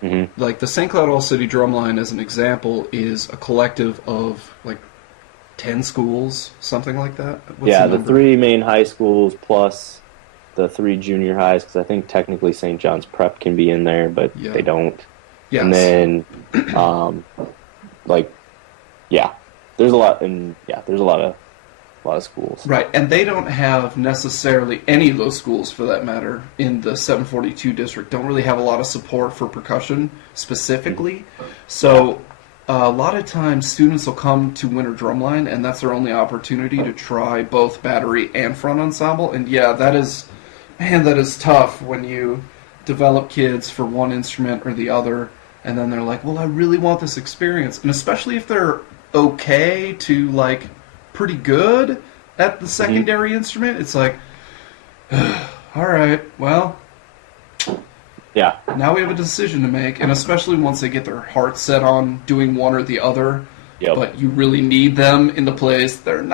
the St. Cloud All-City Drumline, as an example, is a collective of like 10 schools, something like that. What's the 3 main high schools plus the 3 junior highs, because I think technically St. John's Prep can be in there, but they don't. Yes. And then, there's a lot, there's a lot of schools. Right, and they don't have necessarily any of those schools, for that matter, in the 742 district. Don't really have a lot of support for percussion specifically. So a lot of times students will come to Winter Drumline, and that's their only opportunity to try both battery and front ensemble. And that is tough when you develop kids for one instrument or the other, and then they're like, well, I really want this experience. And especially if they're okay to like pretty good at the secondary instrument, it's like, all right, well, now we have a decision to make. And especially once they get their heart set on doing one or the other, but you really need them in the place they don't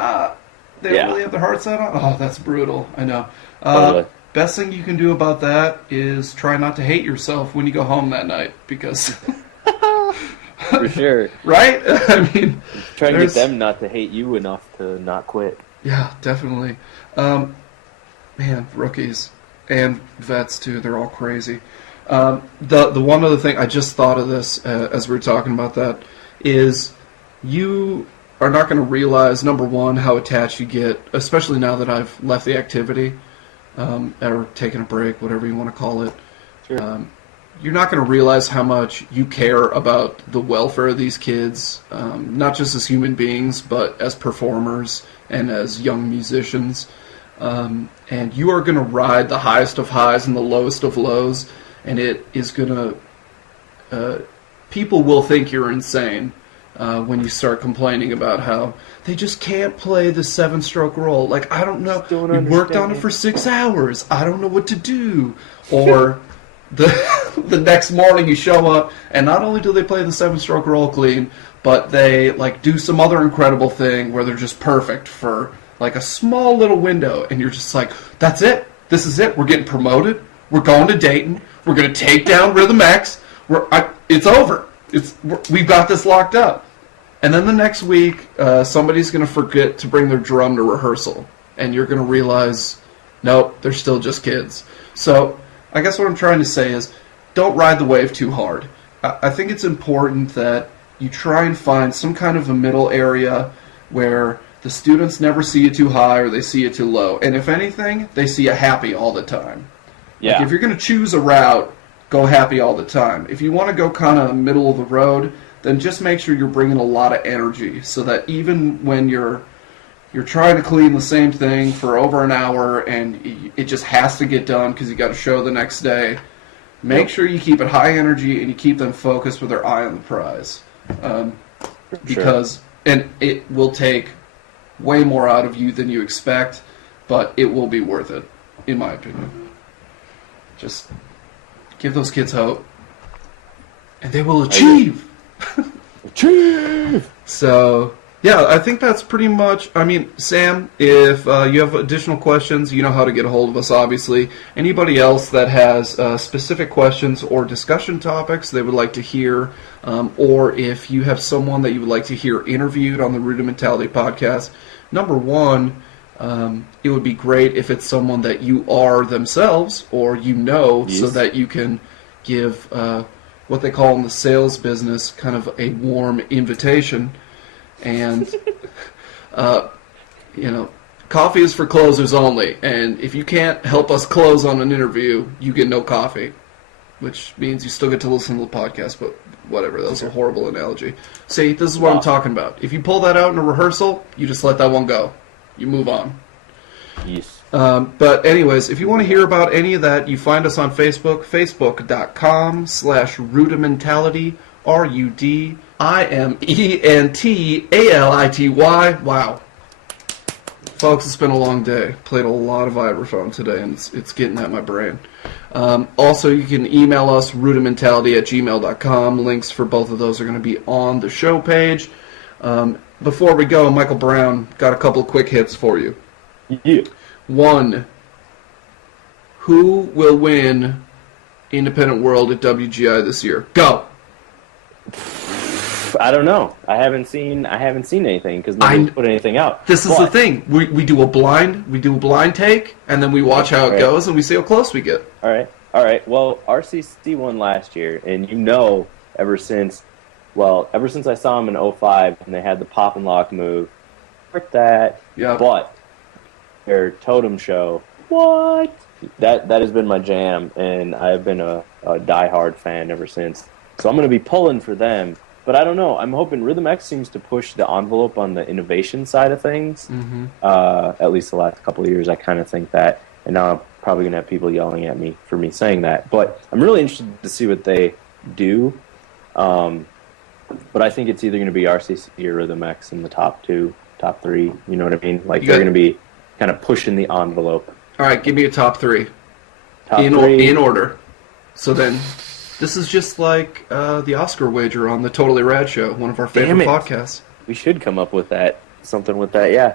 really have their heart set on. Oh, that's brutal. I know. Totally. Best thing you can do about that is try not to hate yourself when you go home that night, because for sure. Right? I mean, trying to get them not to hate you enough to not quit. Yeah, definitely. Man, rookies and vets too, they're all crazy. The one other thing, I just thought of this as we were talking about that, is you are not going to realize, number one, how attached you get, especially now that I've left the activity, or taken a break, whatever you want to call it. Sure. You're not going to realize how much you care about the welfare of these kids, not just as human beings, but as performers and as young musicians. And you are going to ride the highest of highs and the lowest of lows, and it is going to... people will think you're insane when you start complaining about how they just can't play the 7-stroke roll. Like, I don't know. We worked on it for 6 hours. I don't know what to do. Or... The next morning you show up, and not only do they play the 7-stroke roll clean, but they like do some other incredible thing where they're just perfect for like a small little window, and you're just like, that's it. This is it. We're getting promoted. We're going to Dayton. We're going to take down Rhythm X. It's over. We've got this locked up. And then the next week, somebody's going to forget to bring their drum to rehearsal, and you're going to realize, nope, they're still just kids. So I guess what I'm trying to say is, don't ride the wave too hard. I think it's important that you try and find some kind of a middle area where the students never see you too high or they see you too low. And if anything, they see you happy all the time. Yeah. Like if you're going to choose a route, go happy all the time. If you want to go kind of middle of the road, then just make sure you're bringing a lot of energy so that even when you're trying to clean the same thing for over an hour and it just has to get done because you got a show the next day, make sure you keep it high energy and you keep them focused with their eye on the prize. Because and it will take way more out of you than you expect, but it will be worth it, in my opinion. Just give those kids hope, and they will achieve. Achieve! So, yeah, I think that's pretty much... I mean, Sam, if you have additional questions, you know how to get a hold of us, obviously. Anybody else that has specific questions or discussion topics they would like to hear, or if you have someone that you would like to hear interviewed on the Rudimentality podcast, number one, it would be great if it's someone that you are themselves or you know, so that you can give what they call in the sales business kind of a warm invitation. And, coffee is for closers only. And if you can't help us close on an interview, you get no coffee, which means you still get to listen to the podcast, but whatever. That was a horrible analogy. See, this is what I'm talking about. If you pull that out in a rehearsal, you just let that one go. You move on. Yes. But anyways, if you want to hear about any of that, you find us on Facebook, facebook.com/rudimentality, RUDIMENTALITY. Wow. Folks, it's been a long day. Played a lot of vibraphone today, and it's getting at my brain. Also, you can email us, rudimentality@gmail.com. Links for both of those are going to be on the show page. Before we go, Michael Brown, got a couple of quick hits for you. Yeah. One, who will win Independent World at WGI this year? Go. I don't know. I haven't seen anything because nobody's put anything out. This is the thing. We do a blind take, and then we watch how it goes, and we see how close we get. All right. Well, RCC won last year, and ever since I saw them in 05, and they had the pop and lock move, that. Yeah. But their totem show, that has been my jam, and I've been a diehard fan ever since. So I'm going to be pulling for them. But I don't know. I'm hoping Rhythm X seems to push the envelope on the innovation side of things. Mm-hmm. At least the last couple of years, I kind of think that. And now I'm probably going to have people yelling at me for me saying that. But I'm really interested to see what they do. But I think it's either going to be RCC or Rhythm X in the top 3. You know what I mean? Like, they're going to be kind of pushing the envelope. All right, give me a top 3. In order. So then... This is just like the Oscar wager on the Totally Rad Show, one of our favorite podcasts. We should come up with something with that, yeah.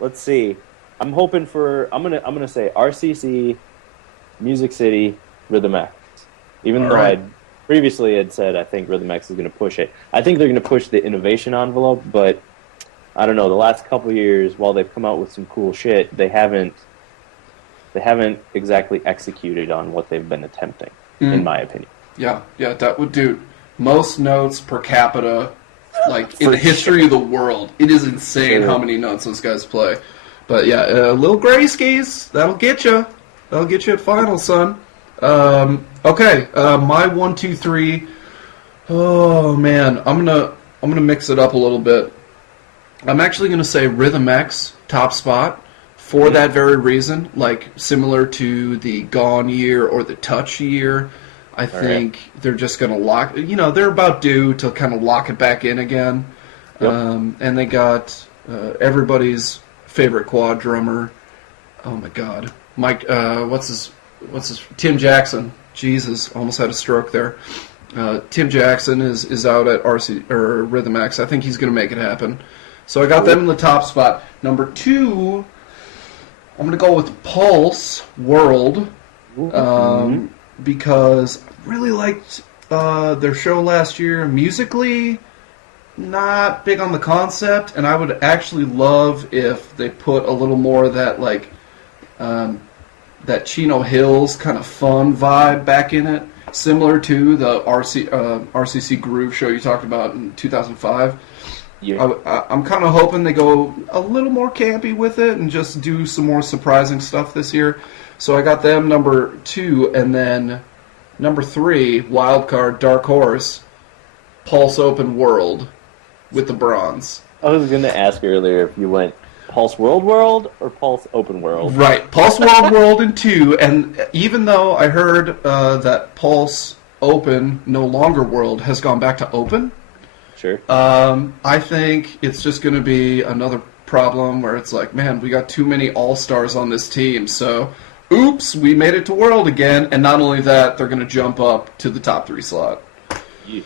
Let's see. I'm hoping for. I'm gonna say RCC, Music City, Rhythm X. Even though I previously had said I think Rhythm X is gonna push it. I think they're gonna push the innovation envelope, but I don't know. The last couple of years, while they've come out with some cool shit, they haven't exactly executed on what they've been attempting. In my opinion. Yeah, that would do most notes per capita, like in the history of the world. It is insane how many notes those guys play. But yeah, little gray skis, that'll get you. That'll get you at finals, son. Okay, my 1, 2, 3. Oh man, I'm gonna mix it up a little bit. I'm actually gonna say Rhythm X top spot. For that very reason, like similar to the Gone year or the Touch year, I think they're just going to lock... they're about due to kind of lock it back in again. Yep. And they got everybody's favorite quad drummer. Oh my God, Mike. What's his? Tim Jackson. Jesus, almost had a stroke there. Tim Jackson is out at Rhythm X. I think he's going to make it happen. So I got them in the top spot. Number 2. I'm going to go with Pulse World because I really liked their show last year. Musically, not big on the concept, and I would actually love if they put a little more of that, like, that Chino Hills kind of fun vibe back in it, similar to the RCC Groove show you talked about in 2005. Yeah. I'm kind of hoping they go a little more campy with it and just do some more surprising stuff this year. So I got them number 2, and then number 3, wild card, dark horse, Pulse Open World with the bronze. I was going to ask earlier if you went Pulse World or Pulse Open World. Right, Pulse World in 2, and even though I heard that Pulse Open No Longer World has gone back to open, Sure. I think it's just going to be another problem where it's like, man, we got too many all-stars on this team, so oops, we made it to World again, and not only that, they're going to jump up to the top 3 slot. Yeah.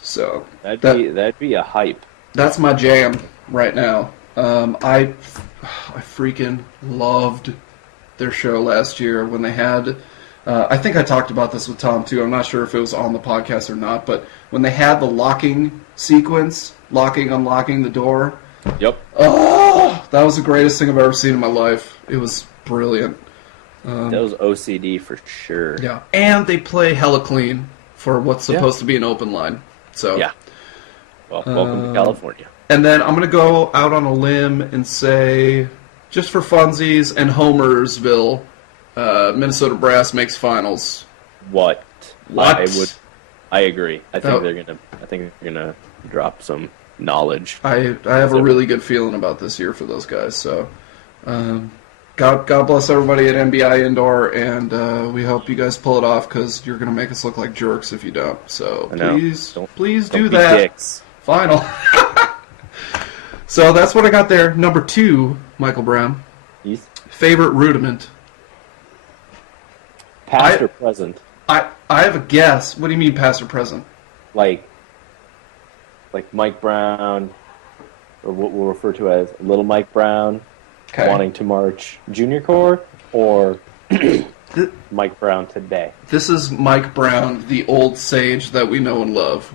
So that'd be a hype. That's my jam right now. I freaking loved their show last year when they had. I think I talked about this with Tom too. I'm not sure if it was on the podcast or not, but when they had the locking sequence, unlocking the door. Yep. Oh, that was the greatest thing I've ever seen in my life. It was brilliant. That was OCD for sure. Yeah, and they play hella clean for what's supposed to be an open line. So yeah. Well, welcome to California. And then I'm going to go out on a limb and say, just for funsies and Homersville, Minnesota Brass makes finals. What? I agree. I think That- they're gonna drop some knowledge. I have a really good feeling about this year for those guys. So, God bless everybody at NBI Indoor, and we hope you guys pull it off because you're going to make us look like jerks if you don't. So I know. please Don't do be that. dicks. Final. So that's what I got there. Number 2, Michael Brown. Heath? Favorite rudiment. Past or present? I have a guess. What do you mean past or present? Like Mike Brown, or what we'll refer to as Little Mike Brown, Okay. wanting to march Junior Corps, or Mike Brown today. This is Mike Brown, the old sage that we know and love.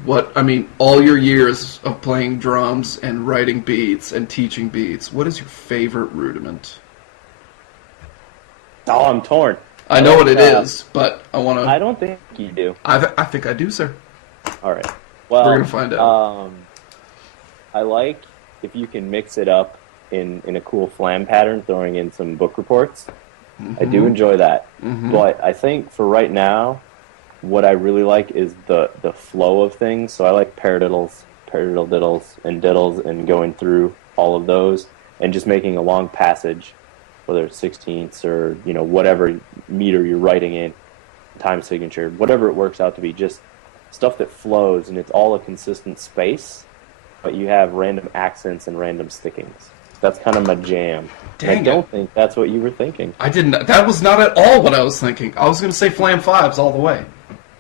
All your years of playing drums and writing beats and teaching beats, what is your favorite rudiment? Oh, I'm torn. I know what it is, but I want to... I don't think you do. I think I do, sir. All right. Well, We're going to find out. I like if you can mix it up in a cool flam pattern, throwing in some book reports. I do enjoy that. But I think for right now, what I really like is the flow of things. So I like paradiddles, diddles, and diddles, and going through all of those and just making a long passage, whether it's 16ths or whatever meter you're writing in, time signature, whatever it works out to be, just stuff that flows and it's all a consistent space, but you have random accents and random stickings. That's kind of my jam. Dang I don't think that's what you were thinking. I didn't... That was not at all what I was thinking. I was going to say Flam 5s all the way.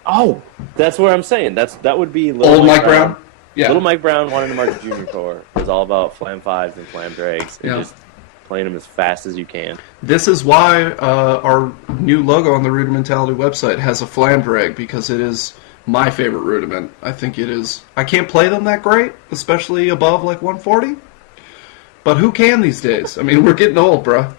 Oh, that's what I'm saying. That would be Little Old Mike Brown? Yeah. Little Mike Brown wanted to march Junior Corps. It was all about flam 5s and flam drags and just playing them as fast as you can. This is why our new logo on the Rudimentality website has a flam drag, because it is my favorite rudiment. I think it is. I can't play them that great, especially above like 140. But who can these days? I mean, we're getting old, bruh.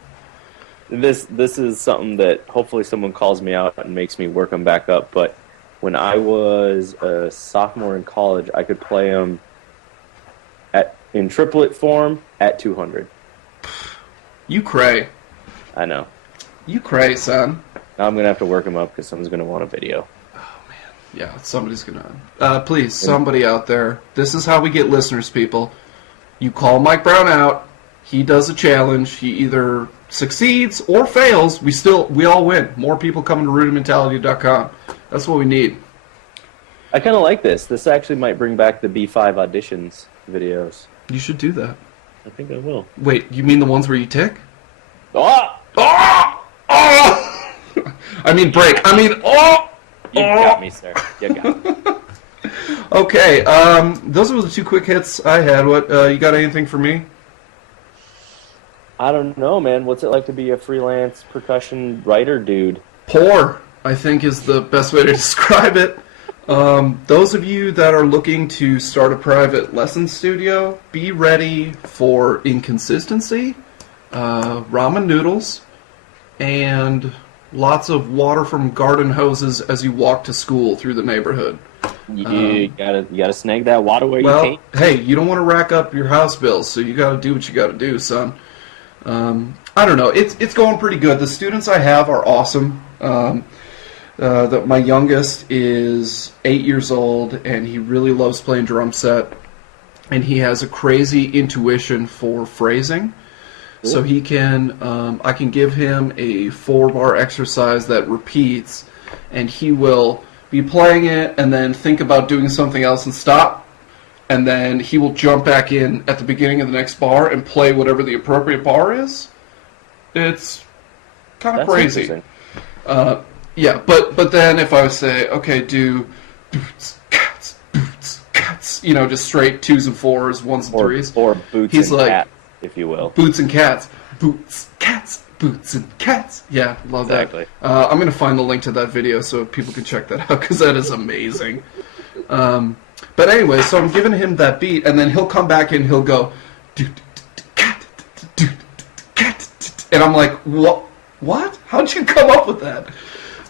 This is something that hopefully someone calls me out and makes me work them back up. But when I was a sophomore in college, I could play them in triplet form at 200. You cray. I know. You cray, son. Now I'm going to have to work them up because someone's going to want a video. Yeah, somebody's gonna... please, somebody out there. This is how we get listeners, people. You call Mike Brown out. He does a challenge. He either succeeds or fails. We all win. More people coming to rudimentality.com. That's what we need. I kind of like this. This actually might bring back the B5 auditions videos. You should do that. I think I will. Wait, you mean the ones where you tick? Oh! Oh! Oh! I mean break. I mean, oh! You got me, sir. You got me. Okay, those were the 2 quick hits I had. What, you got anything for me? I don't know, man. What's it like to be a freelance percussion writer dude? Poor, I think, is the best way to describe it. Those of you that are looking to start a private lesson studio, be ready for inconsistency, ramen noodles, and lots of water from garden hoses as you walk to school through the neighborhood. You gotta snag that water where you Well, can. hey, you don't want to rack up your house bills, so you got to do what you got to do, son. I don't know. It's going pretty good. The students I have are awesome. My youngest is 8 years old, and he really loves playing drum set. And he has a crazy intuition for phrasing. Cool. So he can, I can give him a 4-bar exercise that repeats, and he will be playing it and then think about doing something else and stop. And then he will jump back in at the beginning of the next bar and play whatever the appropriate bar is. It's kind of crazy. Yeah, but then if I would say, okay, do boots, cats, just straight 2s and 4s, 1s and 3s. Or boots He's and like, cats, if you will. Boots and cats. Boots, cats, boots and cats. Yeah, love exactly. That. I'm going to find the link to that video so people can check that out, because that is amazing. But anyway, so I'm giving him that beat, and then he'll come back and he'll go, cat, and I'm like, what? How'd you come up with that?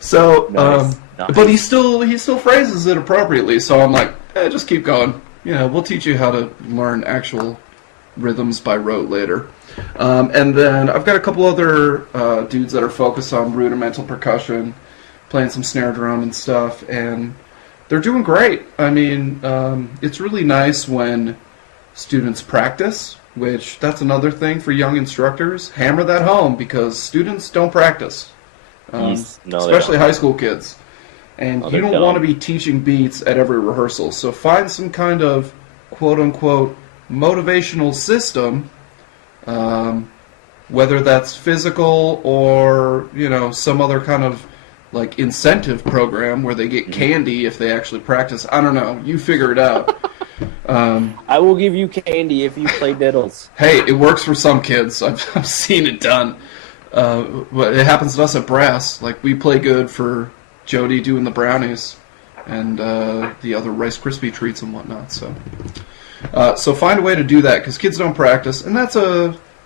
So, nice. But he still phrases it appropriately. So I'm like, just keep going. We'll teach you how to learn actual rhythms by rote later. And then I've got a couple other dudes that are focused on rudimental percussion, playing some snare drum and stuff, and they're doing great. I mean, it's really nice when students practice, which that's another thing for young instructors. Hammer that home, because students don't practice. Especially high school kids. And you don't want to be teaching beats at every rehearsal. So find some kind of quote-unquote motivational system, whether that's physical or, some other kind of like incentive program where they get candy if they actually practice. I don't know. You figure it out. I will give you candy if you play diddles. Hey, it works for some kids. I've seen it done. But it happens to us at brass. Like, we play good for Jody doing the brownies and the other Rice Krispie treats and whatnot. So find a way to do that, because kids don't practice, and that's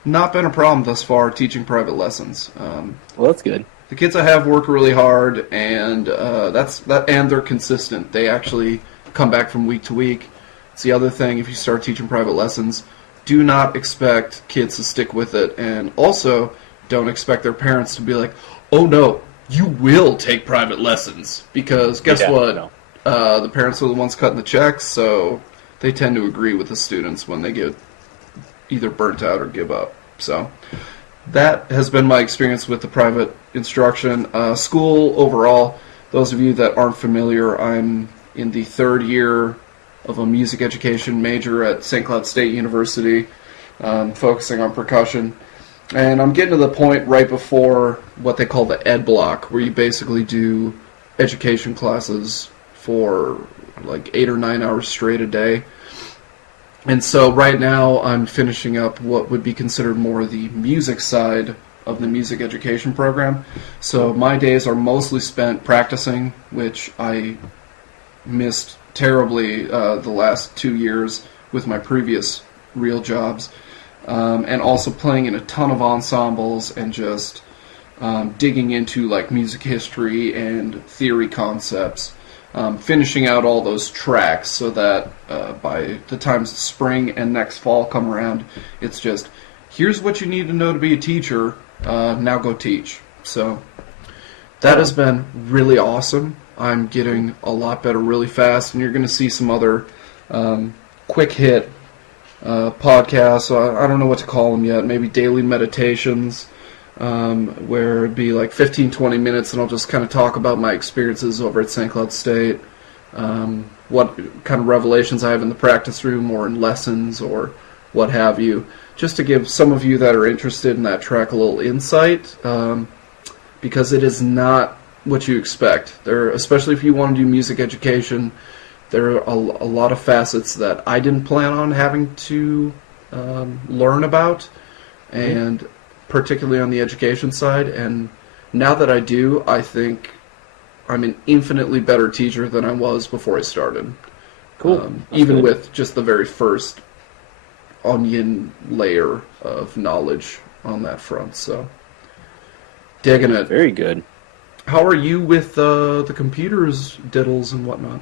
not been a problem thus far teaching private lessons. Well, that's good. The kids I have work really hard, and and they're consistent. They actually come back from week to week. It's the other thing, if you start teaching private lessons, do not expect kids to stick with it, and also don't expect their parents to be like, oh no, you will take private lessons, because guess what? No. The parents are the ones cutting the checks, so they tend to agree with the students when they get either burnt out or give up. So that has been my experience with the private instruction. School overall, those of you that aren't familiar, I'm in the 3rd year of a music education major at St. Cloud State University, focusing on percussion. And I'm getting to the point right before what they call the ed block, where you basically do education classes for like 8 or 9 hours straight a day. And so right now I'm finishing up what would be considered more the music side of the music education program. So my days are mostly spent practicing, which I missed terribly the last 2 years with my previous real jobs. And also playing in a ton of ensembles and just digging into like music history and theory concepts, finishing out all those tracks so that by the time spring and next fall come around, it's just, here's what you need to know to be a teacher, now go teach. So that has been really awesome. I'm getting a lot better really fast, and you're going to see some other quick hit podcasts. I don't know what to call them yet. Maybe daily meditations, where it'd be like 15-20 minutes, and I'll just kind of talk about my experiences over at St. Cloud State, what kind of revelations I have in the practice room or in lessons or what have you, just to give some of you that are interested in that track a little insight, because it is not what you expect. Especially if you want to do music education, there are a lot of facets that I didn't plan on having to learn about, and particularly on the education side. And now that I do, I think I'm an infinitely better teacher than I was before I started. Cool. Even with just the very first onion layer of knowledge on that front. So, digging it. Very good. How are you with the computers, diddles, and whatnot?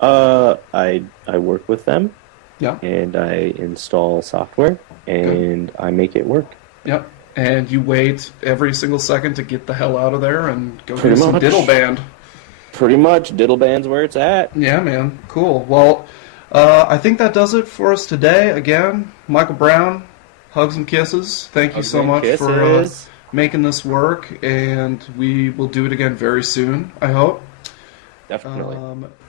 I work with them Yeah. and I install software and I make it work. Yep. And you wait every single second to get the hell out of there and go Pretty do some much. diddle band. Pretty much, diddle band's where it's at. Yeah, man. Cool. Well, I think that does it for us today. Again, Michael Brown, hugs and kisses. Thank you Hugs so and much for kisses. making this work, and we will do it again very soon, I hope. Definitely.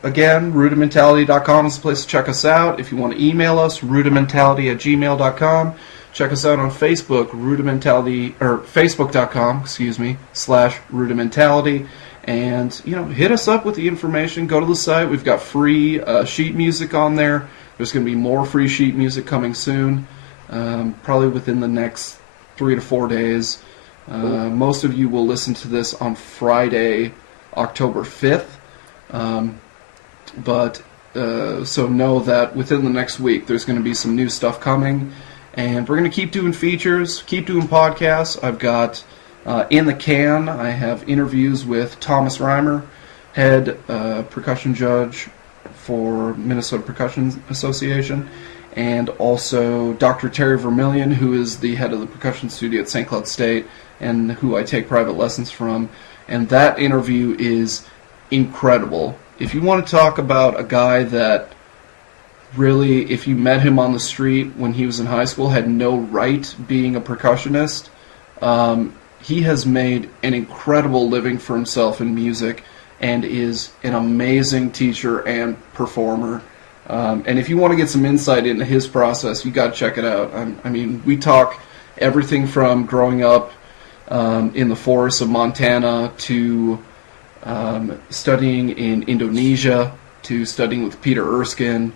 Again, rudimentality.com is the place to check us out. If you want to email us, rudimentality@gmail.com. Check us out on Facebook, facebook.com, /rudimentality. And, hit us up with the information. Go to the site. We've got free sheet music on there. There's going to be more free sheet music coming soon, probably within the next 3 to 4 days. Most of you will listen to this on Friday, October 5th. So know that within the next week there's going to be some new stuff coming. And we're going to keep doing features, keep doing podcasts. I've got... in the can, I have interviews with Thomas Reimer, head percussion judge for Minnesota Percussion Association, and also Dr. Terry Vermillion, who is the head of the percussion studio at St. Cloud State, and who I take private lessons from. And that interview is incredible. If you want to talk about a guy that really, if you met him on the street when he was in high school, had no right being a percussionist, he has made an incredible living for himself in music and is an amazing teacher and performer. And if you want to get some insight into his process, you got to check it out. I mean, we talk everything from growing up in the forests of Montana to studying in Indonesia to studying with Peter Erskine,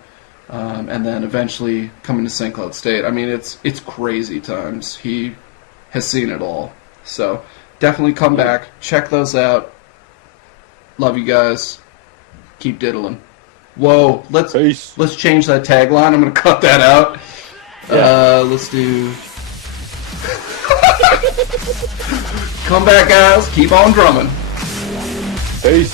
and then eventually coming to St. Cloud State. I mean, it's crazy times. He has seen it all. So definitely come back, check those out. Love you guys. Keep diddling. Whoa, let's change that tagline. I'm gonna cut that out. Yeah. Let's do. Come back, guys. Keep on drumming. Peace.